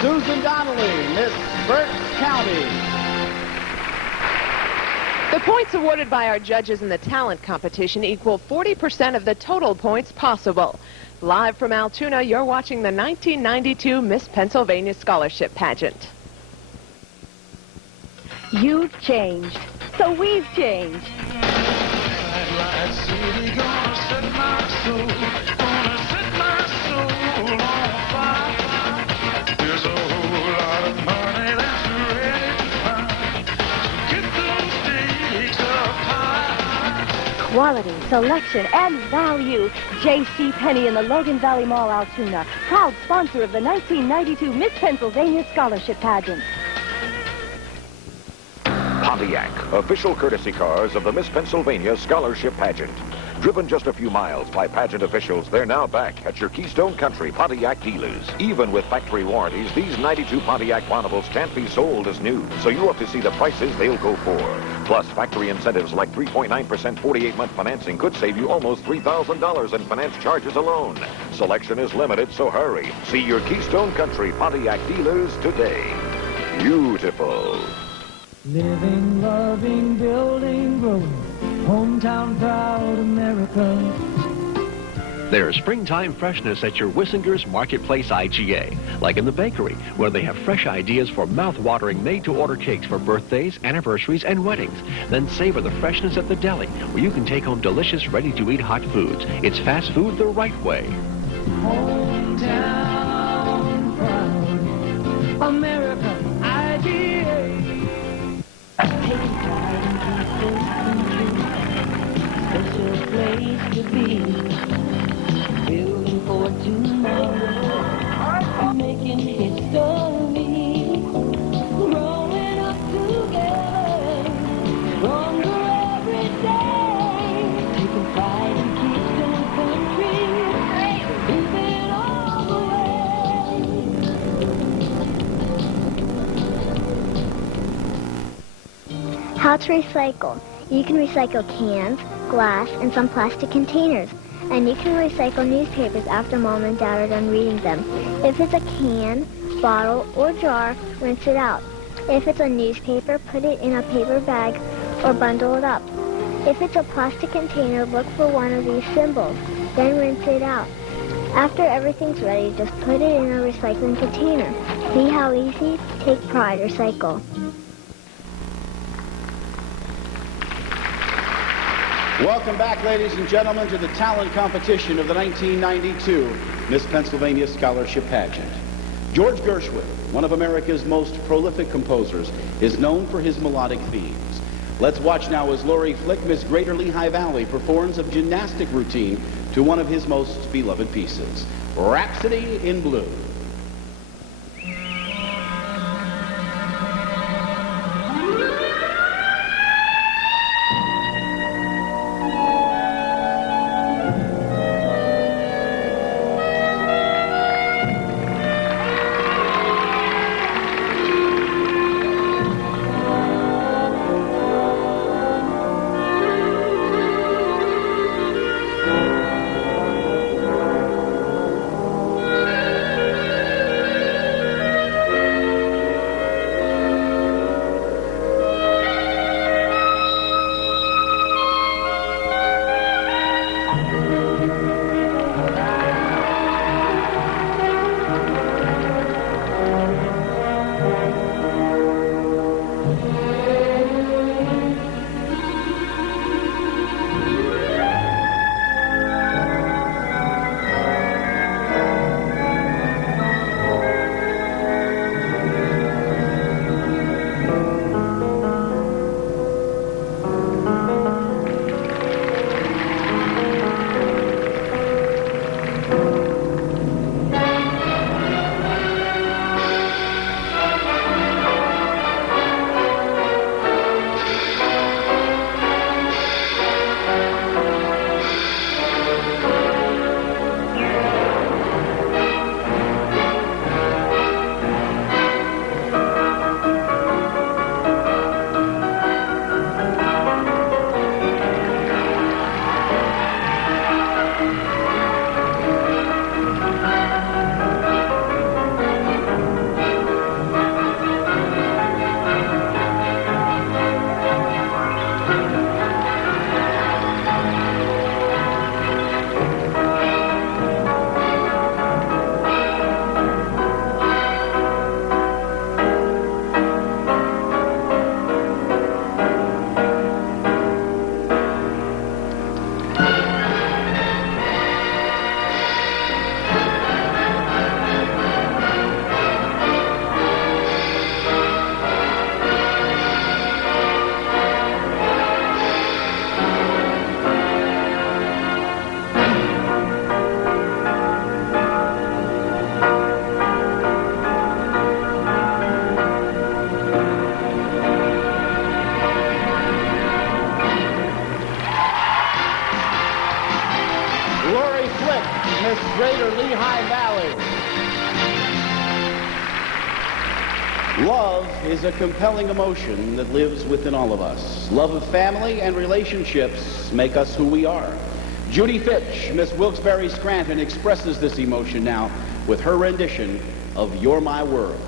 Susan Donnelly, Miss Berks County. The points awarded by our judges in the talent competition equal 40% of the total points possible. Live from Altoona, you're watching the 1992 Miss Pennsylvania Scholarship Pageant. You've changed, so we've changed. Quality, selection, and value. J.C. Penney in the Logan Valley Mall, Altoona, proud sponsor of the 1992 Miss Pennsylvania Scholarship Pageant. Pontiac, official courtesy cars of the Miss Pennsylvania Scholarship Pageant. Driven just a few miles by pageant officials, they're now back at your Keystone Country Pontiac dealers. Even with factory warranties, these 92 Pontiac Bonnevilles can't be sold as new, so you have to see the prices they'll go for. Plus, factory incentives like 3.9% 48-month financing could save you almost $3,000 in finance charges alone. Selection is limited, so hurry. See your Keystone Country Pontiac dealers today. Beautiful. Living, loving, building, growing, hometown proud America. There's springtime freshness at your Wissinger's Marketplace IGA, like in the bakery, where they have fresh ideas for mouth-watering made-to-order cakes for birthdays, anniversaries, and weddings. Then savor the freshness at the deli, where you can take home delicious, ready-to-eat hot foods. It's fast food the right way. Hometown proud America IGA. Special place to be, building for tomorrow, making history, growing up together, stronger every day, taking pride in Keystone Country, How to recycle. You can recycle cans, glass, and some plastic containers. And you can recycle newspapers after Mom and Dad are done reading them. If it's a can, bottle, or jar, rinse it out. If it's a newspaper, put it in a paper bag or bundle it up. If it's a plastic container, look for one of these symbols, then rinse it out. After everything's ready, just put it in a recycling container. See how easy? Take pride, recycle. Welcome back, ladies and gentlemen, to the talent competition of the 1992 Miss Pennsylvania Scholarship Pageant. George Gershwin, one of America's most prolific composers, is known for his melodic themes. Let's watch now as Lori Flick, Miss Greater Lehigh Valley, performs a gymnastic routine to one of his most beloved pieces, Rhapsody in Blue. Miss Greater Lehigh Valley. Love is a compelling emotion that lives within all of us. Love of family and relationships make us who we are. Judy Fitch, Miss Wilkes-Barre Scranton, expresses this emotion now with her rendition of You're My World.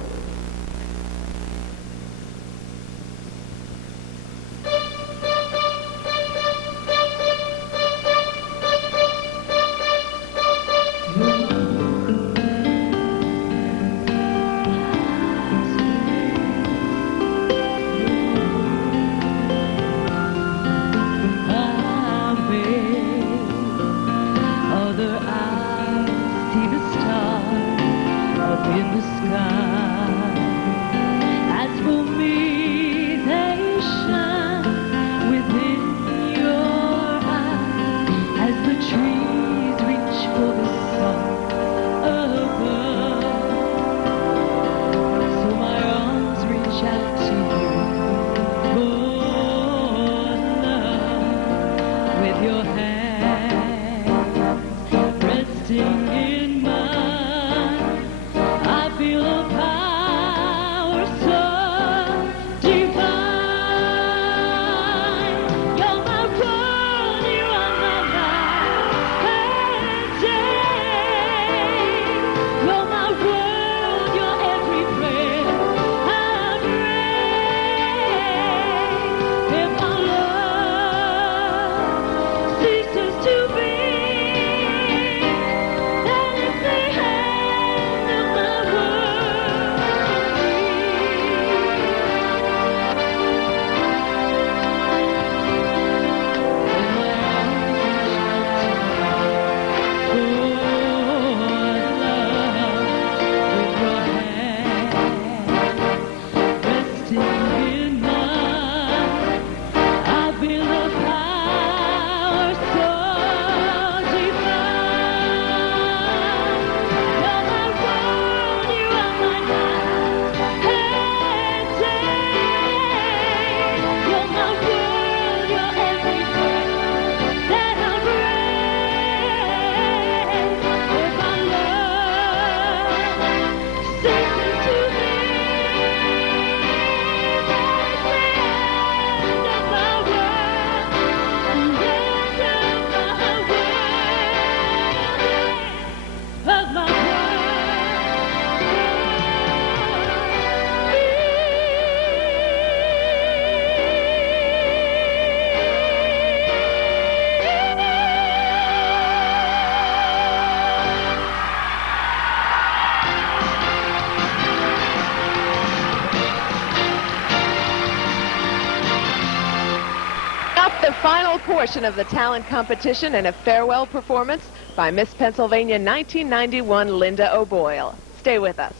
The final portion of the talent competition and a farewell performance by Miss Pennsylvania 1991 Linda O'Boyle. Stay with us.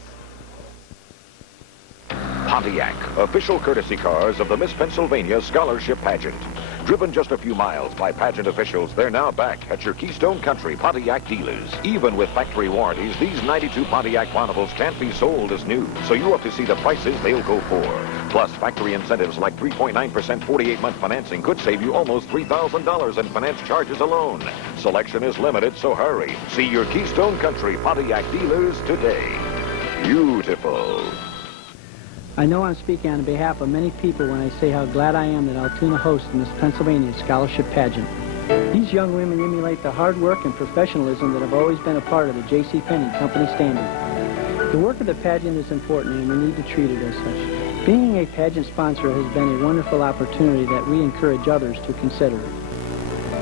Pontiac, official courtesy cars of the Miss Pennsylvania Scholarship Pageant. Driven just a few miles by pageant officials, they're now back at your Keystone Country Pontiac dealers. Even with factory warranties, these 92 Pontiac Bonnevilles can't be sold as new, so you have to see the prices they'll go for. Plus, factory incentives like 3.9% 48-month financing could save you almost $3,000 in finance charges alone. Selection is limited, so hurry. See your Keystone Country Pontiac dealers today. Beautiful. I know I'm speaking on behalf of many people when I say how glad I am that Altoona hosts the Miss Pennsylvania Scholarship Pageant. These young women emulate the hard work and professionalism that have always been a part of the J.C. Penney company standard. The work of the pageant is important, and we need to treat it as such. Being a pageant sponsor has been a wonderful opportunity that we encourage others to consider.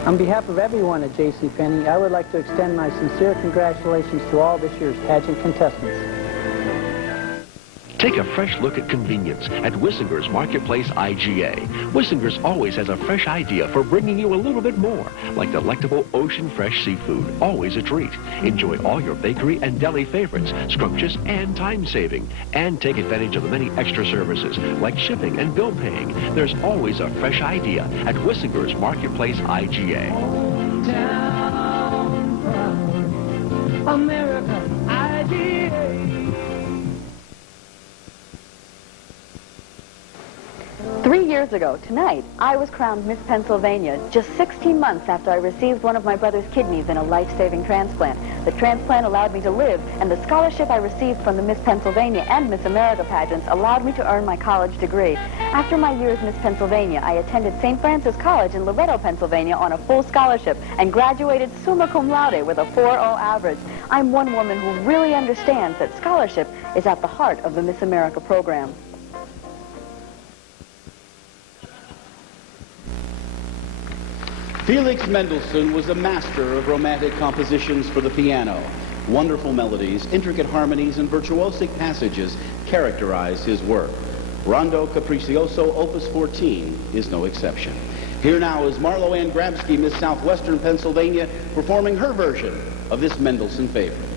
On behalf of everyone at J.C. Penney, I would like to extend my sincere congratulations to all this year's pageant contestants. Take a fresh look at convenience at Wissinger's Marketplace IGA. Wissinger's always has a fresh idea for bringing you a little bit more, like delectable ocean fresh seafood, always a treat. Enjoy all your bakery and deli favorites, scrumptious and time-saving. And take advantage of the many extra services, like shipping and bill paying. There's always a fresh idea at Wissinger's Marketplace IGA. Hometown proud, America, IGA. 3 years ago, tonight, I was crowned Miss Pennsylvania just 16 months after I received one of my brother's kidneys in a life-saving transplant. The transplant allowed me to live, and the scholarship I received from the Miss Pennsylvania and Miss America pageants allowed me to earn my college degree. After my year as Miss Pennsylvania, I attended St. Francis College in Loretto, Pennsylvania on a full scholarship and graduated summa cum laude with a 4.0 average. I'm one woman who really understands that scholarship is at the heart of the Miss America program. Felix Mendelssohn was a master of romantic compositions for the piano. Wonderful melodies, intricate harmonies, and virtuosic passages characterize his work. Rondo Capriccioso Opus 14 is no exception. Here now is Marlo Ann Grabsky, Miss Southwestern Pennsylvania, performing her version of this Mendelssohn favorite.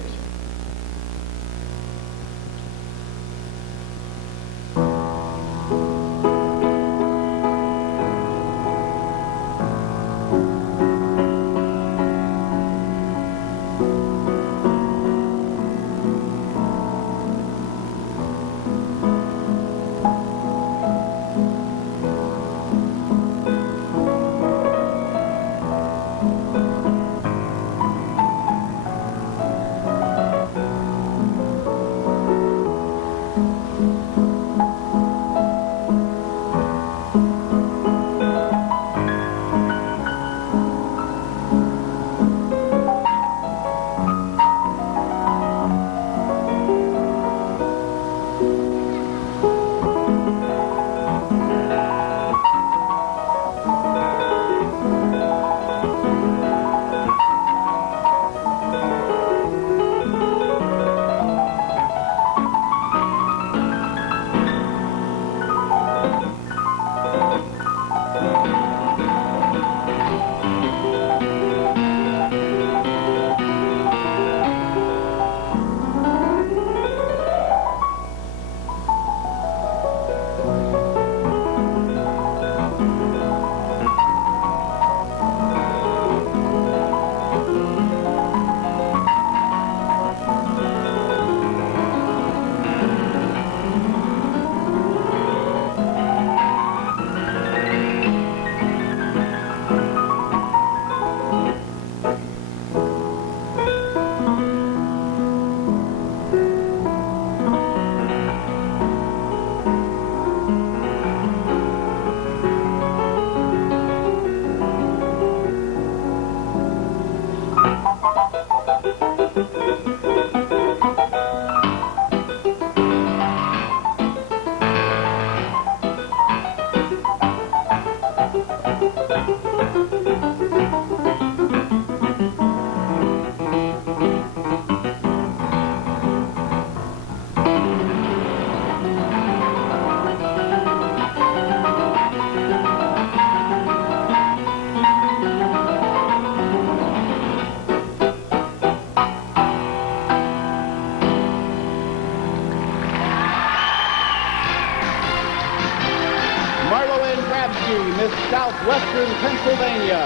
Marlo Ann Grabsky, Miss Southwestern Pennsylvania.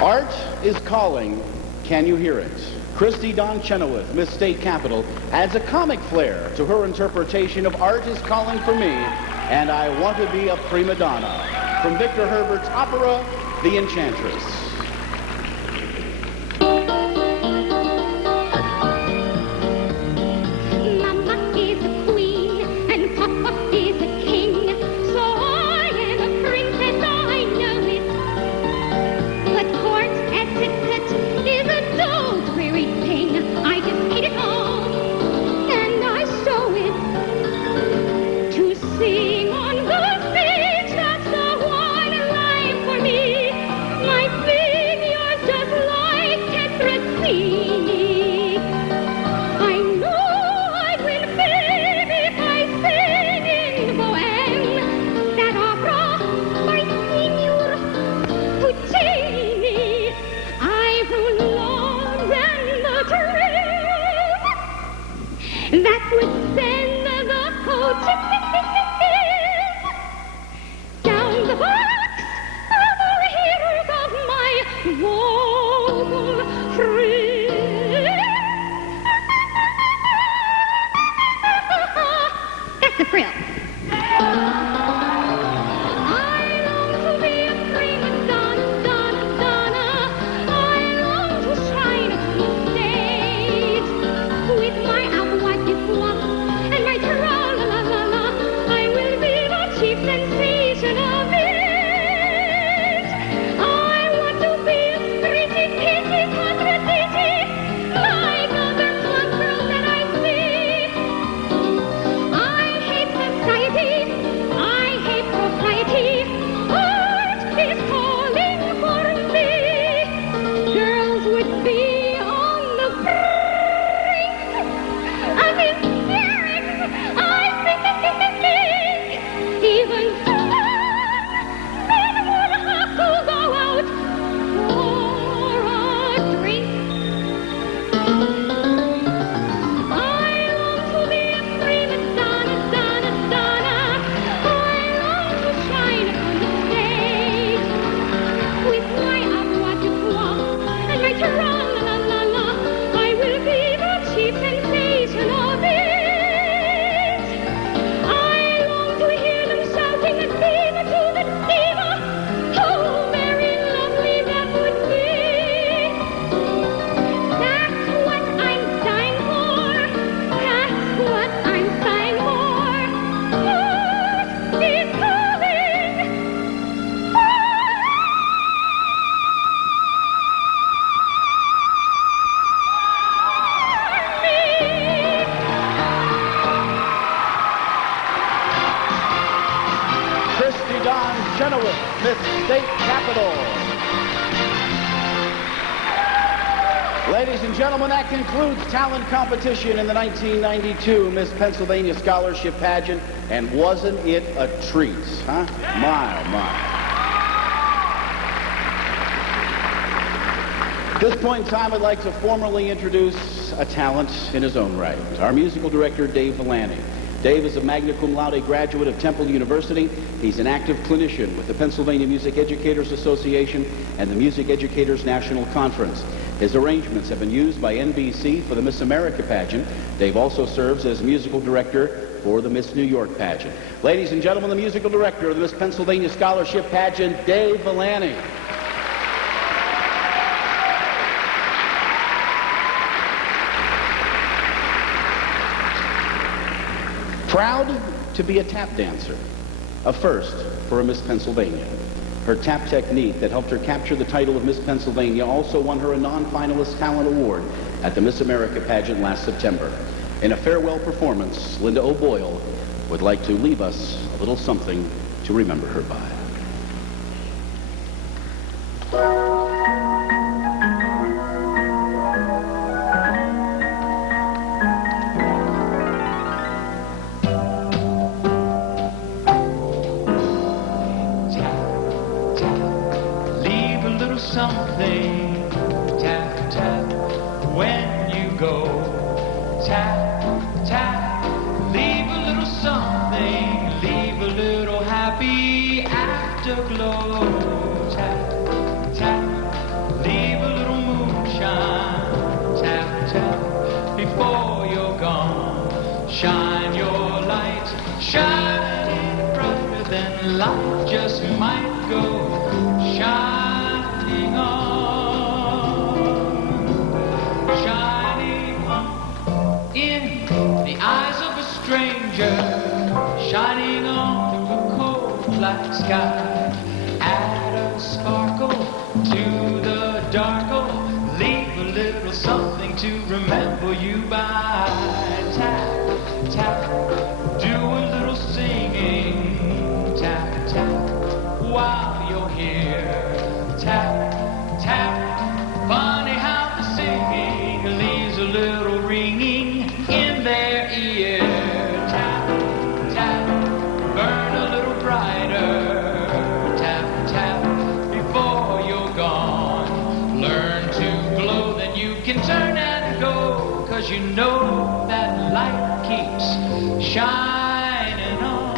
Art is calling. Can you hear it? Christy Dawn Chenoweth, Miss State Capitol, adds a comic flair to her interpretation of Art is Calling for Me, and I Want to Be a Prima Donna, from Victor Herbert's opera, The Enchantress. Mama is a queen and Papa is a king, so I am a princess, I know it. But court etiquette is a dull, dreary thing. I just hate it all, and I show it. To sing on the stage, that's the one life for me. My figure's just like Tetris Queenie. I know I'd win fame if I sing in Bohème, that opera by Signor Puccini. I rule long and the train that would send the coach down the box of the heroes of my vocal friend. That's the frill. I long to be a prima donna, donna, donna. I long to shine on the stage with my avoirdupois and my tra-la-la-la-la. I will be the chief sensation of it. I want to be a pretty kitty contradicty like other club girls that I see. I hate society, I hate propriety. Art is calling for me. Girls would be on the brink of hysterics. I think. Even men would have to go out for a drink. I long to be a prima donna, donna, donna. I long to shine on the stage with my avoirdupois and my tra-la-la-la-la. I will be the chief sensation of it. I long to hear them shouting a diva to the diva. Oh, very lovely that would be. That's what I'm dying for. That's what I'm sighing for. Art is calling. Christy Dawn Chenoweth, Miss State Capitol. Ladies and gentlemen, that concludes talent competition in the 1992 Miss Pennsylvania Scholarship Pageant. And wasn't it a treat, huh? My, oh my. At this point in time, I'd like to formally introduce a talent in his own right, our musical director, Dave Villani. Dave is a magna cum laude graduate of Temple University. He's an active clinician with the Pennsylvania Music Educators Association and the Music Educators National Conference. His arrangements have been used by NBC for the Miss America pageant. Dave also serves as musical director for the Miss New York pageant. Ladies and gentlemen, the musical director of the Miss Pennsylvania Scholarship Pageant, Dave Villani. Proud to be a tap dancer, a first for a Miss Pennsylvania. Her tap technique that helped her capture the title of Miss Pennsylvania also won her a non-finalist talent award at the Miss America pageant last September. In a farewell performance, Linda O'Boyle would like to leave us a little something to remember her by. Something, tap, tap, when you go. Tap, tap, leave a little Shine your light, shine brighter than light just might go shining on, shining on in the eyes of a stranger, shining on through a cold black sky. Add a sparkle to the darkle, leave a little something to remember you by. Tap, tap, do a little singing. Tap, tap, while you're here. Tap, tap, funny how the singing leaves a little ringing in their ear. Tap, tap, burn a little brighter. Tap, tap, before you're gone. Learn to glow, then you can turn and go, 'cause you know that light keeps shining on.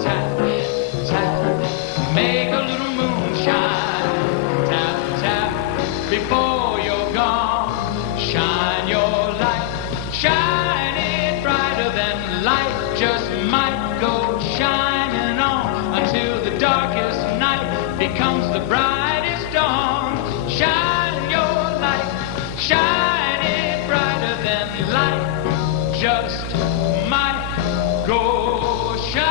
Tap, tap, make a little moonshine. Tap, tap, before you're gone. Shine your light, shine it brighter than light just might go shining on until the darkest night becomes the brightest dawn. Shine your light, shine it brighter than light just might go shining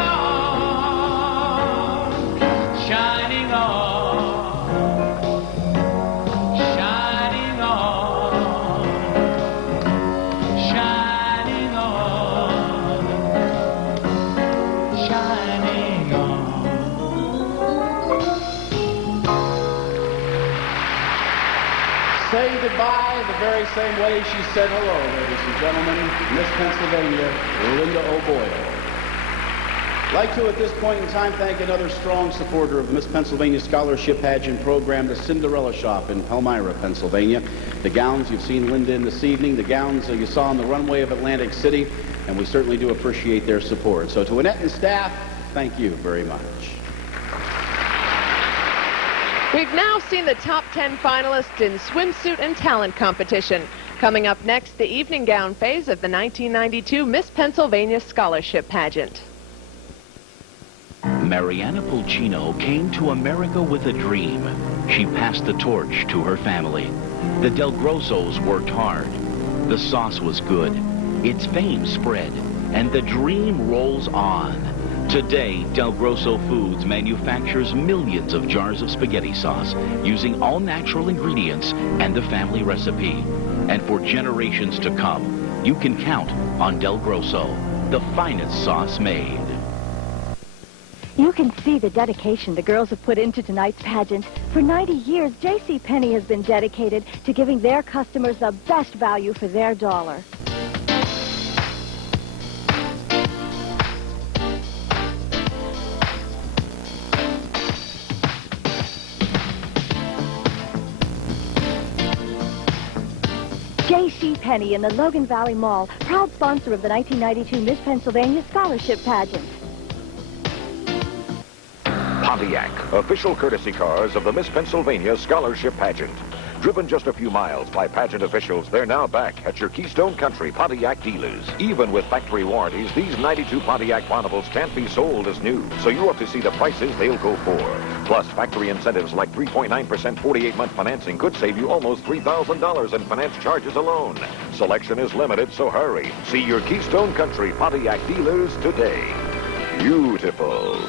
on, shining on, shining on, shining on, shining on. Say goodbye the very same way she said hello, ladies and gentlemen. Miss Pennsylvania, Linda O'Boyle. I'd like to, at this point in time, thank another strong supporter of the Miss Pennsylvania Scholarship Pageant program, the Cinderella Shop in Palmyra, Pennsylvania. The gowns you've seen Linda in this evening, the gowns you saw on the runway of Atlantic City, and we certainly do appreciate their support. So to Annette and staff, thank you very much. We've now seen the top 10 finalists in swimsuit and talent competition. Coming up next, the evening gown phase of the 1992 Miss Pennsylvania Scholarship Pageant. Mariana Pulcino came to America with a dream. She passed the torch to her family. The Del Grossos worked hard. The sauce was good. Its fame spread, and the dream rolls on. Today, Del Grosso Foods manufactures millions of jars of spaghetti sauce using all natural ingredients and the family recipe. And for generations to come, you can count on Del Grosso, the finest sauce made. You can see the dedication the girls have put into tonight's pageant. For 90 years, JCPenney has been dedicated to giving their customers the best value for their dollar. JCPenney in the Logan Valley Mall, proud sponsor of the 1992 Miss Pennsylvania Scholarship Pageant. Pontiac, official courtesy cars of the Miss Pennsylvania Scholarship Pageant. Driven just a few miles by pageant officials, they're now back at your Keystone Country Pontiac dealers. Even with factory warranties, these 92 Pontiac Bonnevilles can't be sold as new, so you ought to see the prices they'll go for. Plus, factory incentives like 3.9% 48-month financing could save you almost $3,000 in finance charges alone. Selection is limited, so hurry. See your Keystone Country Pontiac dealers today. Beautiful.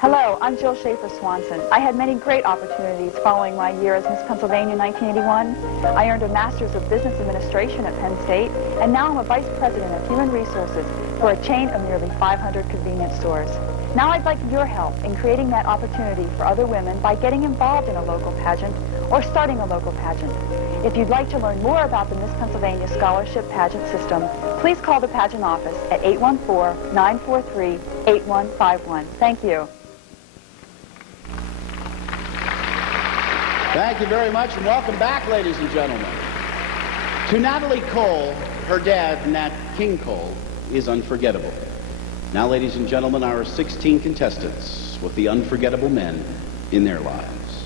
Hello, I'm Jill Schaefer Swanson. I had many great opportunities following my year as Miss Pennsylvania 1981. I earned a Master's of Business Administration at Penn State, and now I'm a Vice President of Human Resources for a chain of nearly 500 convenience stores. Now I'd like your help in creating that opportunity for other women by getting involved in a local pageant or starting a local pageant. If you'd like to learn more about the Miss Pennsylvania Scholarship Pageant system, please call the pageant office at 814-943-8151. Thank you. Thank you very much, and welcome back, ladies and gentlemen. To Natalie Cole, her dad, Nat King Cole, is unforgettable. Now, ladies and gentlemen, our 16 contestants with the unforgettable men in their lives.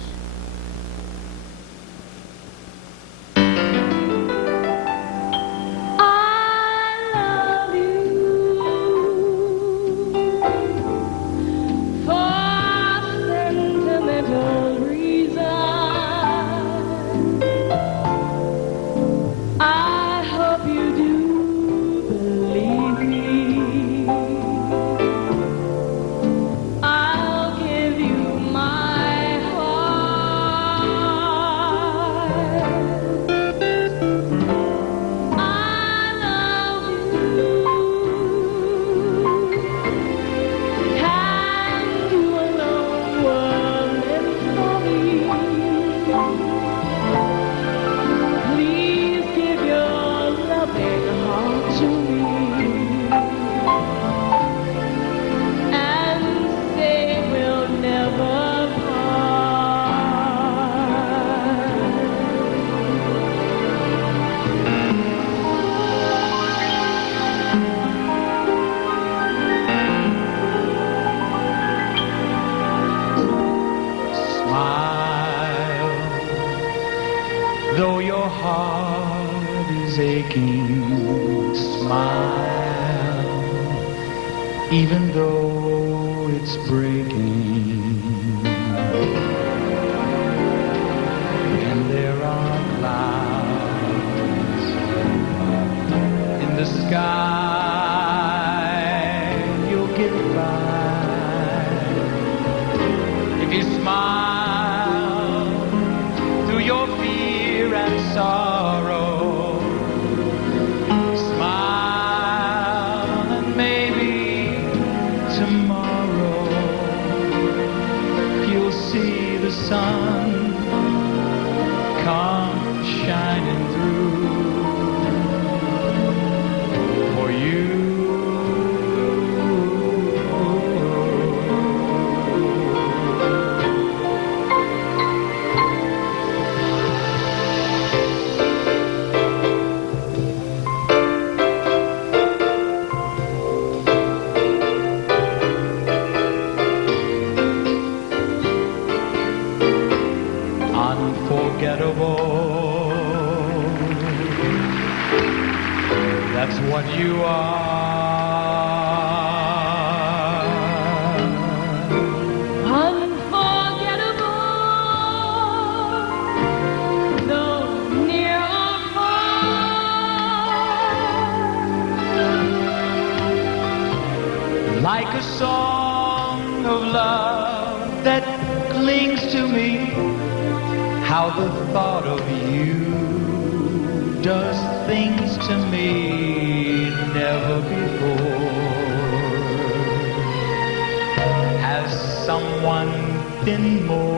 Though your heart is aching, smile, even though it's breaking. And there are clouds in the sky, you'll get by if you smile through your fear and sorrow. Smile, and maybe tomorrow you'll see the sun come shining through for you. Unforgettable, that's what you are. Unforgettable, though near or far. Like a song of love that clings to me, how the thought of you does things to me never before. Has someone been more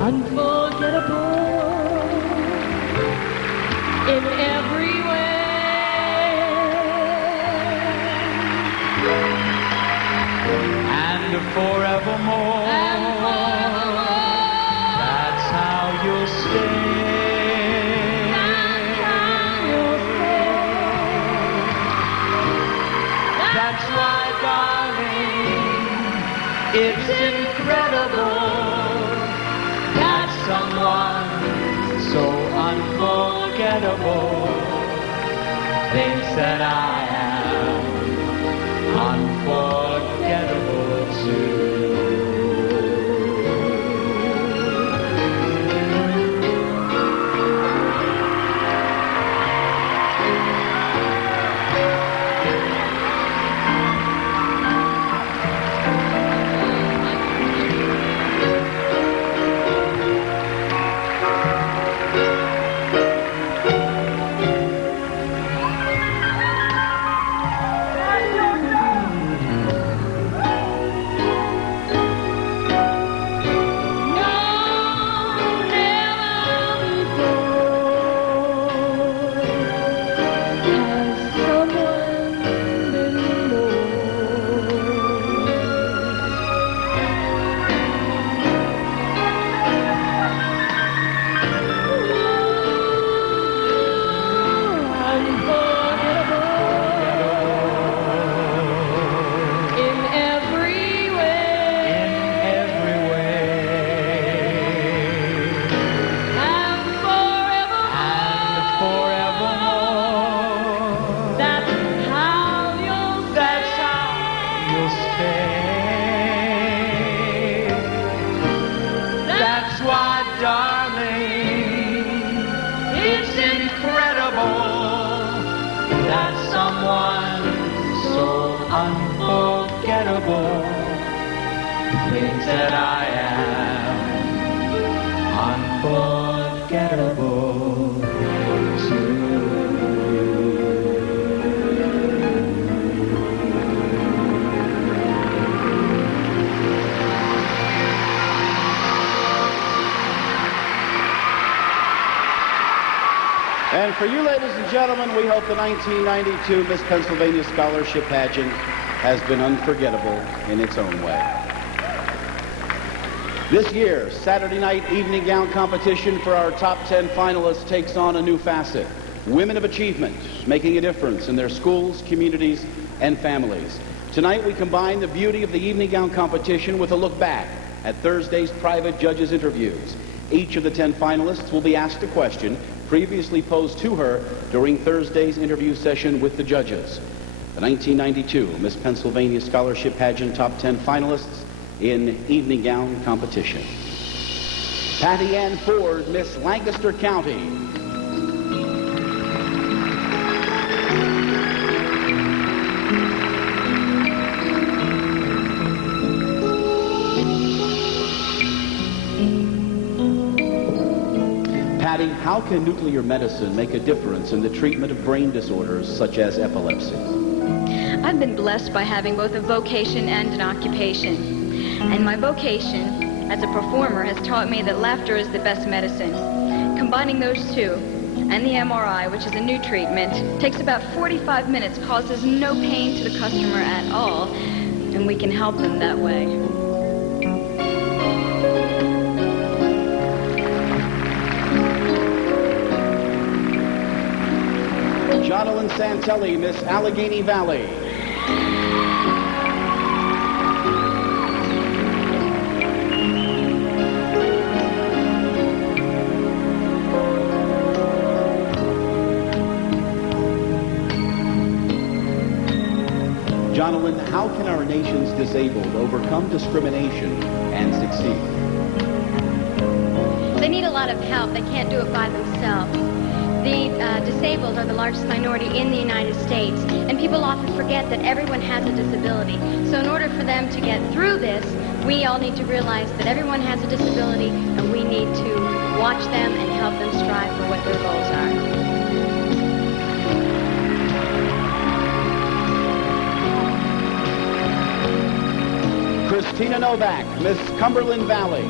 Unforgettable in every way. and forevermore? That's how you'll stay. That's why, darling, it's incredible that someone so unforgettable thinks that I am unforgettable too. means that I am unforgettable to you. And for you, ladies and gentlemen, we hope the 1992 Miss Pennsylvania Scholarship Pageant has been unforgettable in its own way. This year, Saturday night evening gown competition for our top 10 finalists takes on a new facet. Women of achievement, making a difference in their schools, communities, and families. Tonight, we combine the beauty of the evening gown competition with a look back at Thursday's private judges' interviews. Each of the 10 finalists will be asked a question previously posed to her during Thursday's interview session with the judges. The 1992 Miss Pennsylvania Scholarship Pageant top 10 finalists in evening gown competition. Patty Ann Ford, Miss Lancaster County. Patty, how can nuclear medicine make a difference in the treatment of brain disorders such as epilepsy? I've been blessed by having both a vocation and an occupation. And my vocation as a performer has taught me that laughter is the best medicine. Combining those two and the MRI, which is a new treatment, takes about 45 minutes, causes no pain to the customer at all, and we can help them that way. Jonalyn Santelli, Miss Allegheny Valley. Jonalyn, how can our nation's disabled overcome discrimination and succeed? They need a lot of help. They can't do it by themselves. The disabled are the largest minority in the United States, and people often forget that everyone has a disability. So in order for them to get through this, we all need to realize that everyone has a disability, and we need to watch them and help them strive for what their goals are. Christina Novak, Miss Cumberland Valley.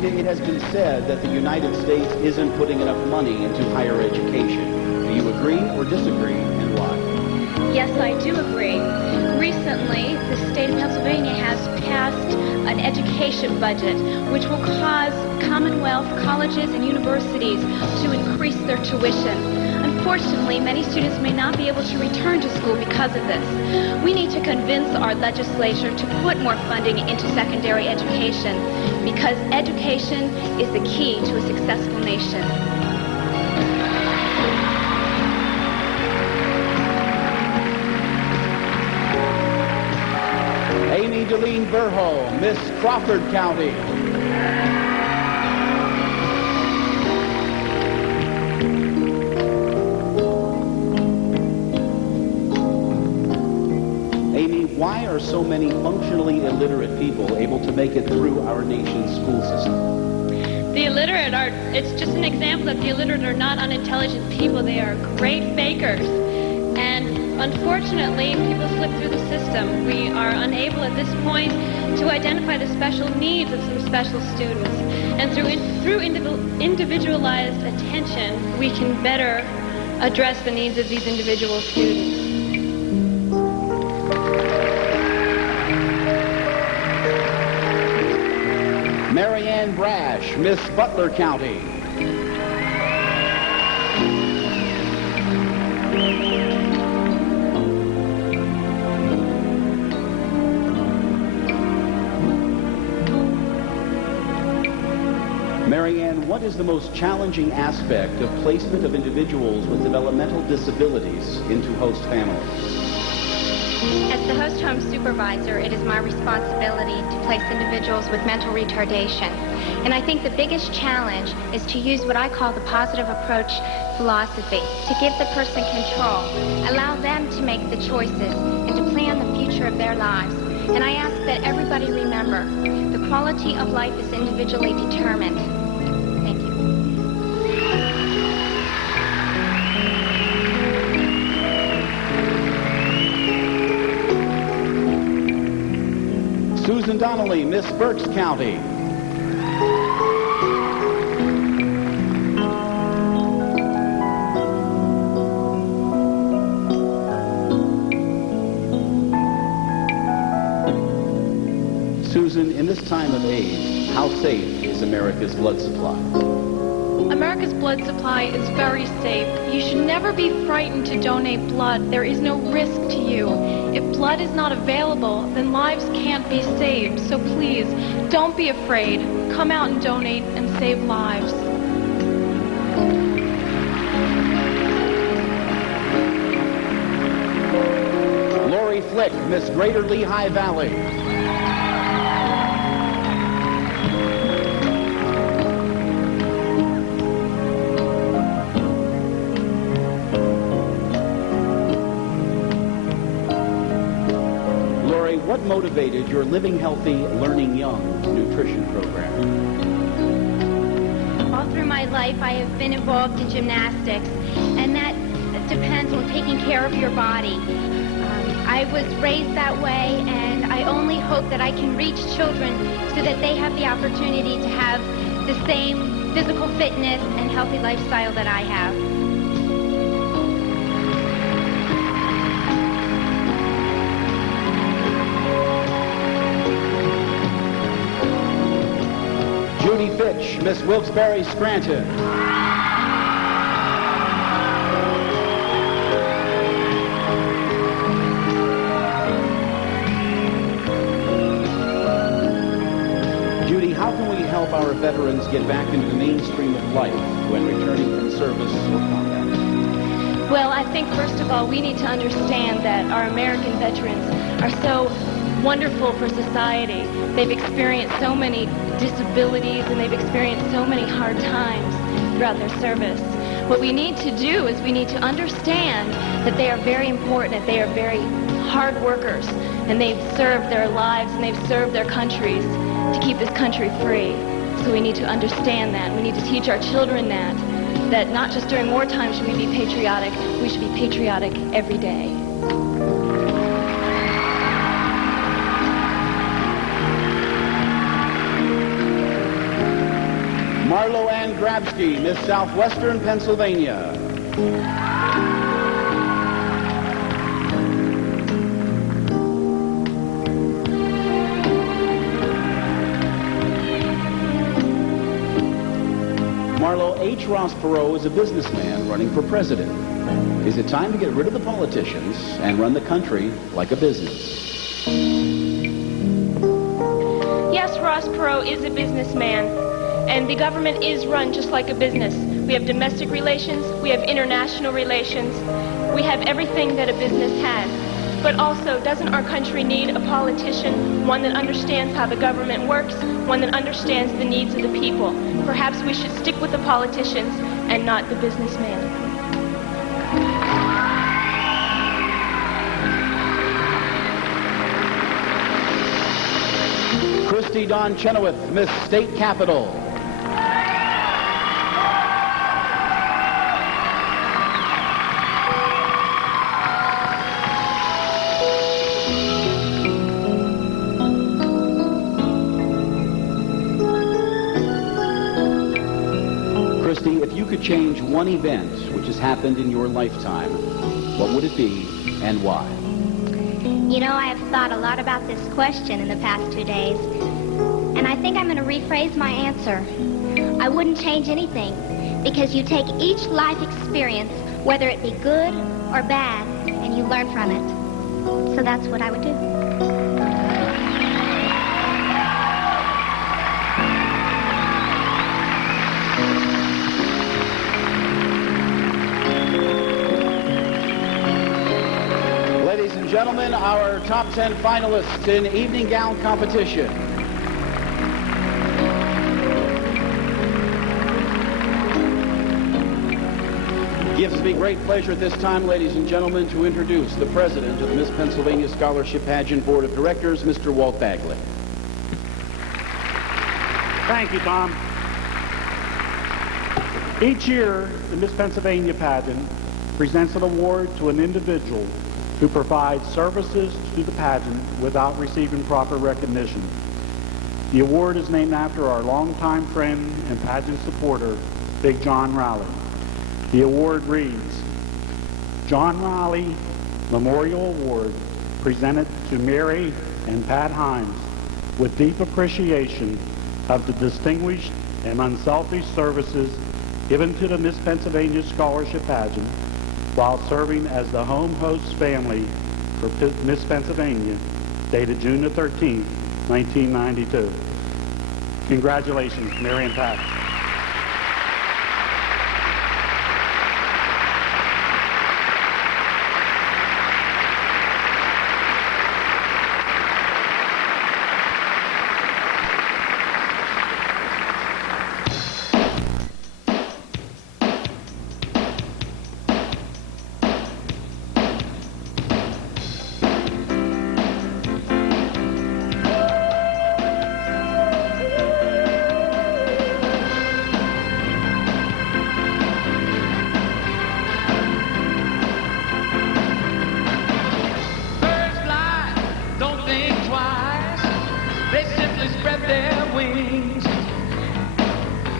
It has been said that the United States isn't putting enough money into higher education. Do you agree or disagree, and why? Yes, I do agree. Recently, the state of Pennsylvania has passed an education budget which will cause Commonwealth colleges and universities to increase their tuition. Unfortunately, many students may not be able to return to school because of this. We need to convince our legislature to put more funding into secondary education because education is the key to a successful nation. Amy Deline Burho, Miss Crawford County. Amy, why are so many functionally illiterate people able to make it through our nation's school system? The illiterate are, it's just an example that the illiterate are not unintelligent people. They are great fakers. And unfortunately, people slip through the system. We are unable at this point to identify the special needs of some special students. And through individualized attention, we can better address the needs of these individual students. Marianne Brash, Miss Butler County. Marianne, what is the most challenging aspect of placement of individuals with developmental disabilities into host families? As the host home supervisor, it is my responsibility to place individuals with mental retardation. And I think the biggest challenge is to use what I call the positive approach philosophy, to give the person control, allow them to make the choices, and to plan the future of their lives. And I ask that everybody remember, the quality of life is individually determined. Thank you. Susan Donnelly, Miss Berks County. Susan, in this time of AIDS, how safe is America's blood supply? America's blood supply is very safe. You should never be frightened to donate blood. There is no risk to you. If blood is not available, then lives can't be saved. So please, don't be afraid. Come out and donate and save lives. Lori Flick, Miss Greater Lehigh Valley. What motivated your Living Healthy, Learning Young nutrition program? All through my life, I have been involved in gymnastics, and that depends on taking care of your body. I was raised that way, and I only hope that I can reach children so that they have the opportunity to have the same physical fitness and healthy lifestyle that I have. Judy Fitch, Miss Wilkes-Barre Scranton. Judy, how can we help our veterans get back into the mainstream of life when returning from service or combat? Well, I think first of all, we need to understand that our American veterans are so wonderful for society. They've experienced so many disabilities and they've experienced so many hard times throughout their service. What we need to do is we need to understand that they are very important, that they are very hard workers, and they've served their lives and they've served their countries to keep this country free. So we need to understand that. We need to teach our children that not just during wartime should we be patriotic, we should be patriotic every day. Marlo Ann Grabsky, Miss Southwestern Pennsylvania. Marlo, H. Ross Perot is a businessman running for president. Is it time to get rid of the politicians and run the country like a business? Yes, Ross Perot is a businessman. And the government is run just like a business. We have domestic relations, we have international relations, we have everything that a business has. But also, doesn't our country need a politician, one that understands how the government works, one that understands the needs of the people? Perhaps we should stick with the politicians and not the businessman. Christy Dawn Chenoweth, Miss State Capitol. Christy, if you could change one event which has happened in your lifetime, what would it be and why? You know, I have thought a lot about this question in the past 2 days, and I think I'm going to rephrase my answer. I wouldn't change anything, because you take each life experience, whether it be good or bad, and you learn from it. So that's what I would do. gentlemen, our top 10 finalists in evening gown competition. It gives me great pleasure at this time, ladies and gentlemen, to introduce the president of the Miss Pennsylvania Scholarship Pageant Board of Directors, Mr. Walt Bagley. Thank you, Tom. Each year, the Miss Pennsylvania pageant presents an award to an individual who provides services to the pageant without receiving proper recognition. The award is named after our longtime friend and pageant supporter, Big John Rowley. The award reads, John Rowley Memorial Award, presented to Mary and Pat Himes with deep appreciation of the distinguished and unselfish services given to the Miss Pennsylvania Scholarship Pageant while serving as the home host family for Miss Pennsylvania, dated June the 13th, 1992. Congratulations, Mary and Pat.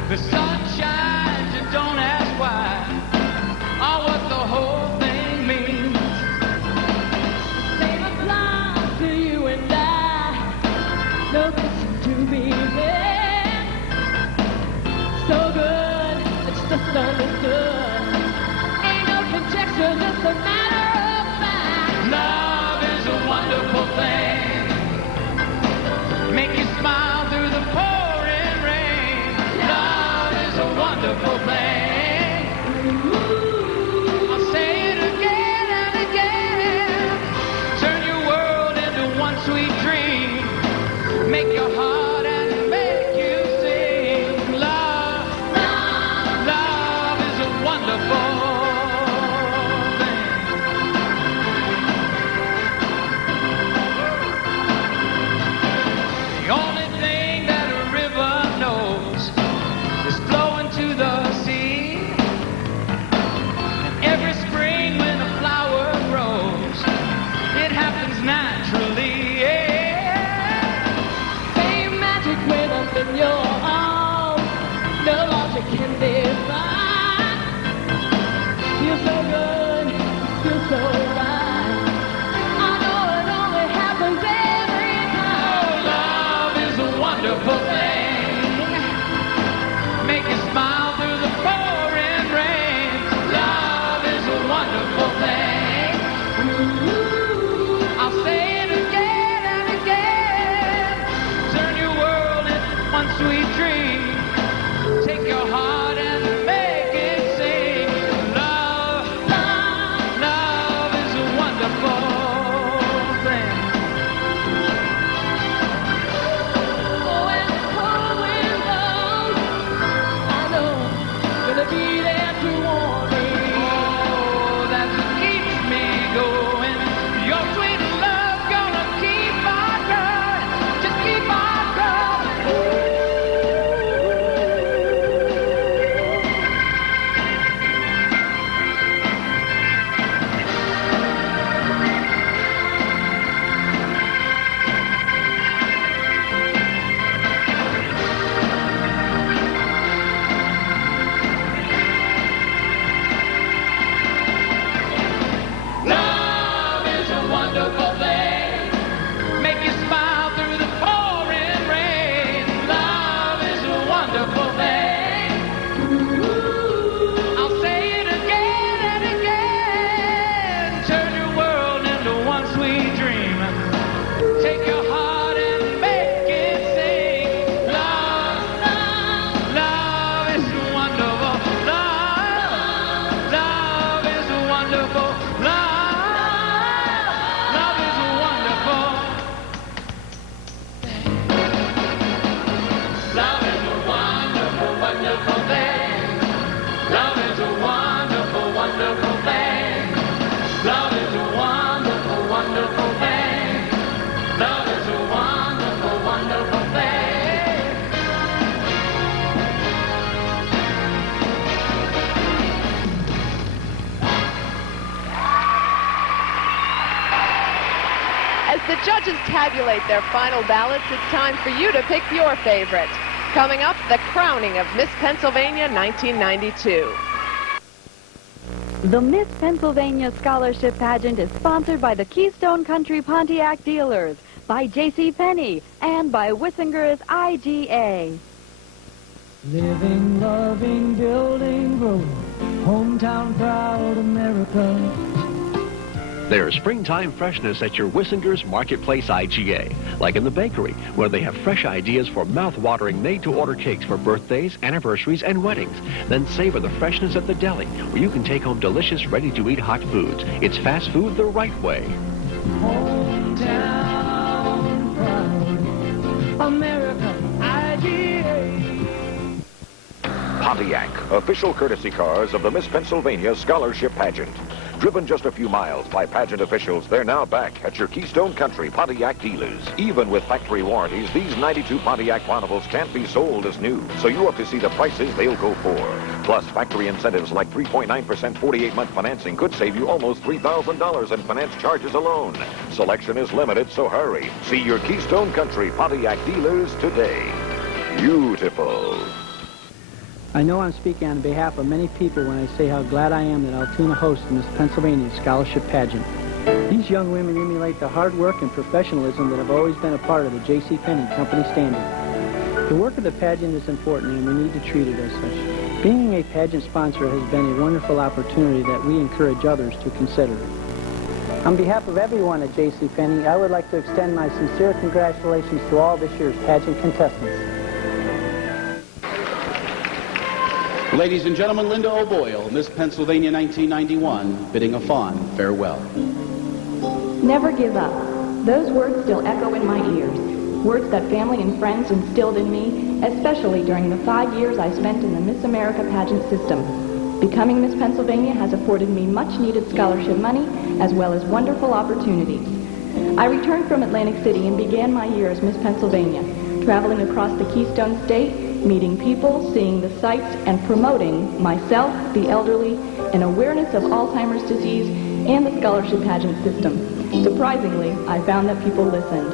The sun shines, you don't ask why, or what the whole thing means. Same applies to you and I. No question to be there. So good, it's just understood. Ain't no conjecture, just a matter of fact. Love is a wonderful thing. Make you smile through the pouring rain. Love is a wonderful thing. I'll say it again and again. Turn your world into one sweet dream. Make your heart and make you sing. Love, love, love is a wonderful thing. The only thing that a river knows is flowing to the sea. And every spring when a flower grows, it happens naturally. Yeah. Same magic when up in your arms. No logic can define. Feels so good, feels so right. I know it only happens every time. Love is a wonderful thing. Make you smile through the pouring rain. Love is a wonderful thing. I'll say it again and again. Turn your world into one sweet dream. Take your heart and judges tabulate their final ballots, it's time for you to pick your favorite. Coming up, the crowning of Miss Pennsylvania 1992. The Miss Pennsylvania Scholarship Pageant is sponsored by the Keystone Country Pontiac Dealers, by J.C. Penney, and by Wissinger's IGA. Living, loving, building, growing, hometown proud America. There's springtime freshness at your Wissinger's Marketplace IGA, like in the bakery, where they have fresh ideas for mouth-watering made-to-order cakes for birthdays, anniversaries, and weddings. Then savor the freshness at the deli, where you can take home delicious, ready-to-eat hot foods. It's fast food the right way. Hometown proud America, IGA. Pontiac, official courtesy cars of the Miss Pennsylvania Scholarship Pageant. Driven just a few miles by pageant officials, they're now back at your Keystone Country Pontiac dealers. Even with factory warranties, these 92 Pontiac Bonnevils can't be sold as new, so you have to see the prices they'll go for. Plus, factory incentives like 3.9% 48-month financing could save you almost $3,000 in finance charges alone. Selection is limited, so hurry. See your Keystone Country Pontiac dealers today. Beautiful. I know I'm speaking on behalf of many people when I say how glad I am that Altoona hosts Miss Pennsylvania Scholarship Pageant. These young women emulate the hard work and professionalism that have always been a part of the J.C. Penney Company standard. The work of the pageant is important, and we need to treat it as such. Being a pageant sponsor has been a wonderful opportunity that we encourage others to consider. On behalf of everyone at J.C. Penney, I would like to extend my sincere congratulations to all this year's pageant contestants. Ladies and gentlemen, Linda O'Boyle, Miss Pennsylvania 1991, bidding a fond farewell. Never give up. Those words still echo in my ears. Words that family and friends instilled in me, especially during the 5 years I spent in the Miss America pageant system. Becoming Miss Pennsylvania has afforded me much-needed scholarship money, as well as wonderful opportunities. I returned from Atlantic City and began my year as Miss Pennsylvania, traveling across the Keystone State, meeting people, seeing the sights, and promoting myself, the elderly, an awareness of Alzheimer's disease and the scholarship pageant system. Surprisingly, I found that people listened.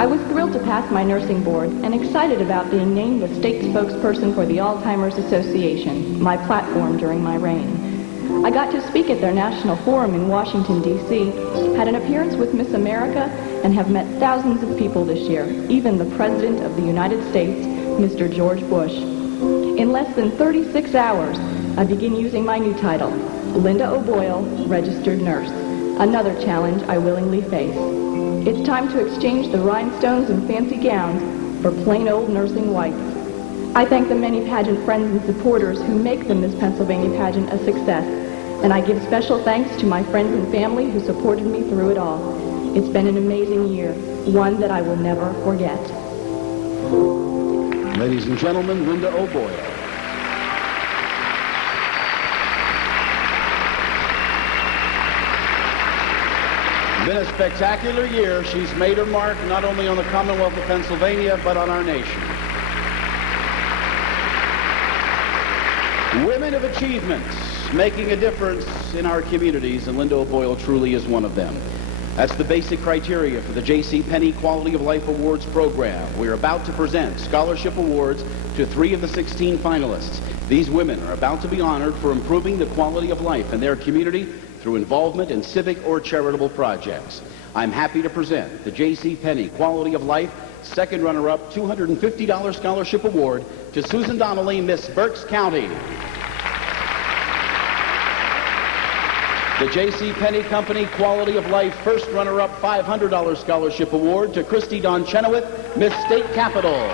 I was thrilled to pass my nursing board and excited about being named the state spokesperson for the Alzheimer's Association, my platform during my reign. I got to speak at their national forum in Washington, D.C., had an appearance with Miss America, and have met thousands of people this year, even the President of the United States, Mr. George Bush. In less than 36 hours, I begin using my new title, Linda O'Boyle, Registered Nurse, another challenge I willingly face. It's time to exchange the rhinestones and fancy gowns for plain old nursing whites. I thank the many pageant friends and supporters who make the Miss Pennsylvania pageant a success, and I give special thanks to my friends and family who supported me through it all. It's been an amazing year, one that I will never forget. Ladies and gentlemen, Linda O'Boyle. Been a spectacular year. She's made her mark not only on the Commonwealth of Pennsylvania, but on our nation. Women of achievement, making a difference in our communities, and Linda O'Boyle truly is one of them. That's the basic criteria for the J.C. Penney Quality of Life Awards program. We're about to present scholarship awards to 3 of the 16 finalists. These women are about to be honored for improving the quality of life in their community through involvement in civic or charitable projects. I'm happy to present the J.C. Penney Quality of Life second runner-up $250 scholarship award to Susan Donnelly, Miss Berks County. The J.C. Penney Company Quality of Life first runner-up $500 scholarship award to Christy Don Chenoweth, Miss State Capitol.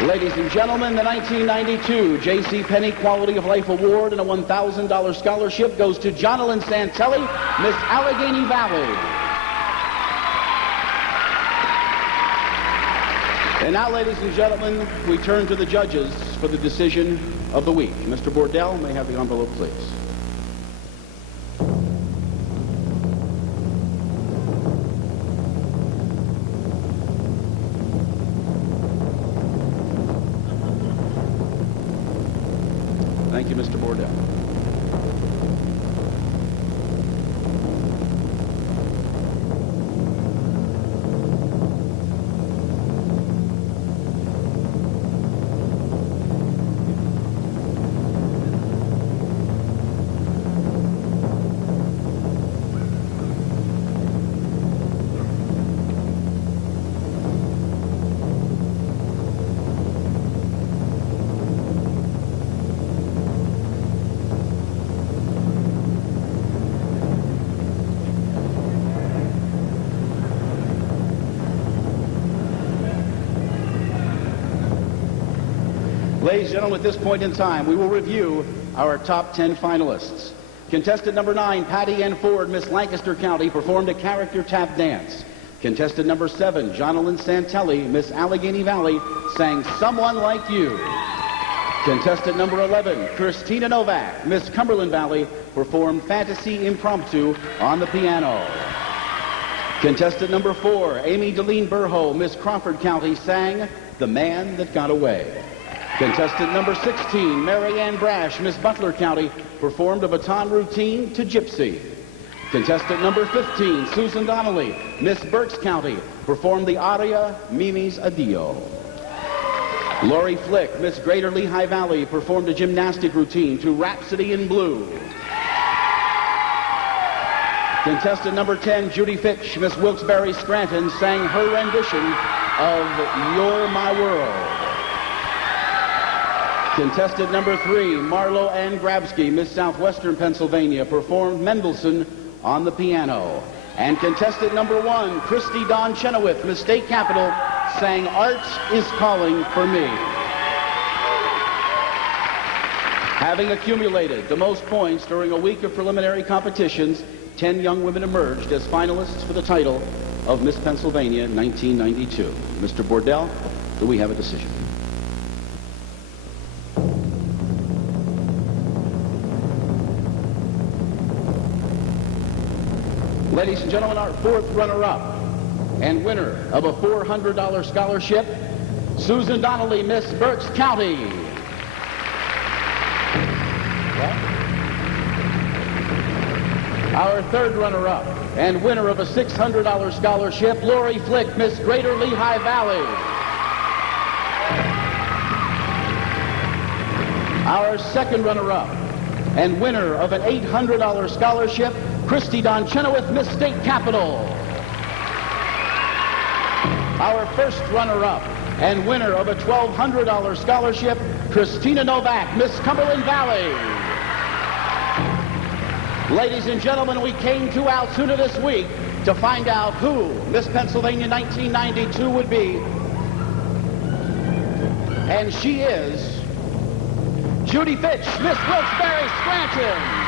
Ladies and gentlemen, the 1992 J.C. Penney Quality of Life award and a $1,000 scholarship goes to Jonalyn Santelli, Miss Allegheny Valley. And now, ladies and gentlemen, we turn to the judges for the decision of the week. Mr. Bordell, may I have the envelope, please. Thank you, Mr. Bordell. Ladies and gentlemen, at this point in time, we will review our top 10 finalists. Contestant number 9, Patty Ann Ford, Miss Lancaster County, performed a character tap dance. Contestant number 7, Jonalyn Santelli, Miss Allegheny Valley, sang Someone Like You. Contestant number 11, Christina Novak, Miss Cumberland Valley, performed Fantasy Impromptu on the piano. Contestant number 4, Amy Deline Burho, Miss Crawford County, sang The Man That Got Away. Contestant number 16, Mary Ann Brash, Miss Butler County, performed a baton routine to Gypsy. Contestant number 15, Susan Donnelly, Miss Berks County, performed the aria Mimi's Adio. Lori Flick, Miss Greater Lehigh Valley, performed a gymnastic routine to Rhapsody in Blue. Contestant number 10, Judy Fitch, Miss Wilkes-Barre Scranton, sang her rendition of You're My World. Contestant number 3, Marlo Ann Grabsky, Miss Southwestern Pennsylvania, performed Mendelssohn on the piano. And contestant number 1, Christy Dawn Chenoweth, Miss State Capitol, sang Art is Calling for Me. Having accumulated the most points during a week of preliminary competitions, 10 young women emerged as finalists for the title of Miss Pennsylvania 1992. Mr. Bordell, do we have a decision? Ladies and gentlemen, our fourth runner-up and winner of a $400 scholarship, Susan Donnelly, Miss Berks County. Our third runner-up and winner of a $600 scholarship, Lori Flick, Miss Greater Lehigh Valley. Our second runner-up and winner of an $800 scholarship, Christy Dawn Chenoweth, Miss State Capitol. Our first runner-up and winner of a $1,200 scholarship, Christina Novak, Miss Cumberland Valley. Ladies and gentlemen, we came to Altoona this week to find out who Miss Pennsylvania 1992 would be. And she is Judy Fitch, Miss Wilkes-Barre Scranton.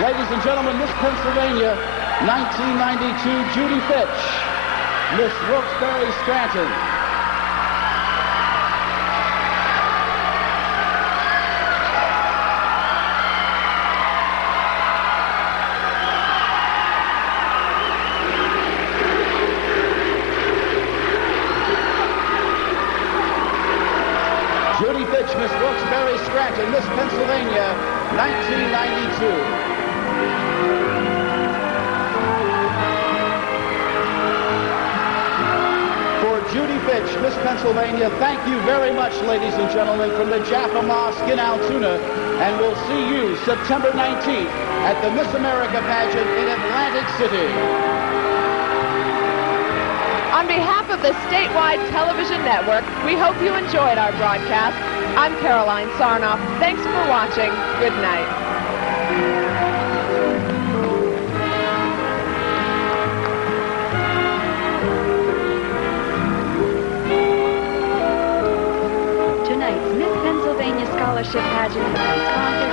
Ladies and gentlemen, Miss Pennsylvania 1992, Judy Fitch, Miss Wilkes-Barre Scranton. Judy Fitch, Miss Wilkes-Barre Scranton, Miss Pennsylvania 1992. Judy Fitch, Miss Pennsylvania, thank you very much, ladies and gentlemen, from the Jaffa Mosque in Altoona, and we'll see you September 19th at the Miss America pageant in Atlantic City. On behalf of the statewide television network, we hope you enjoyed our broadcast. I'm Caroline Sarnoff. Thanks for watching. Good night. Scholarship Pageant has been sponsored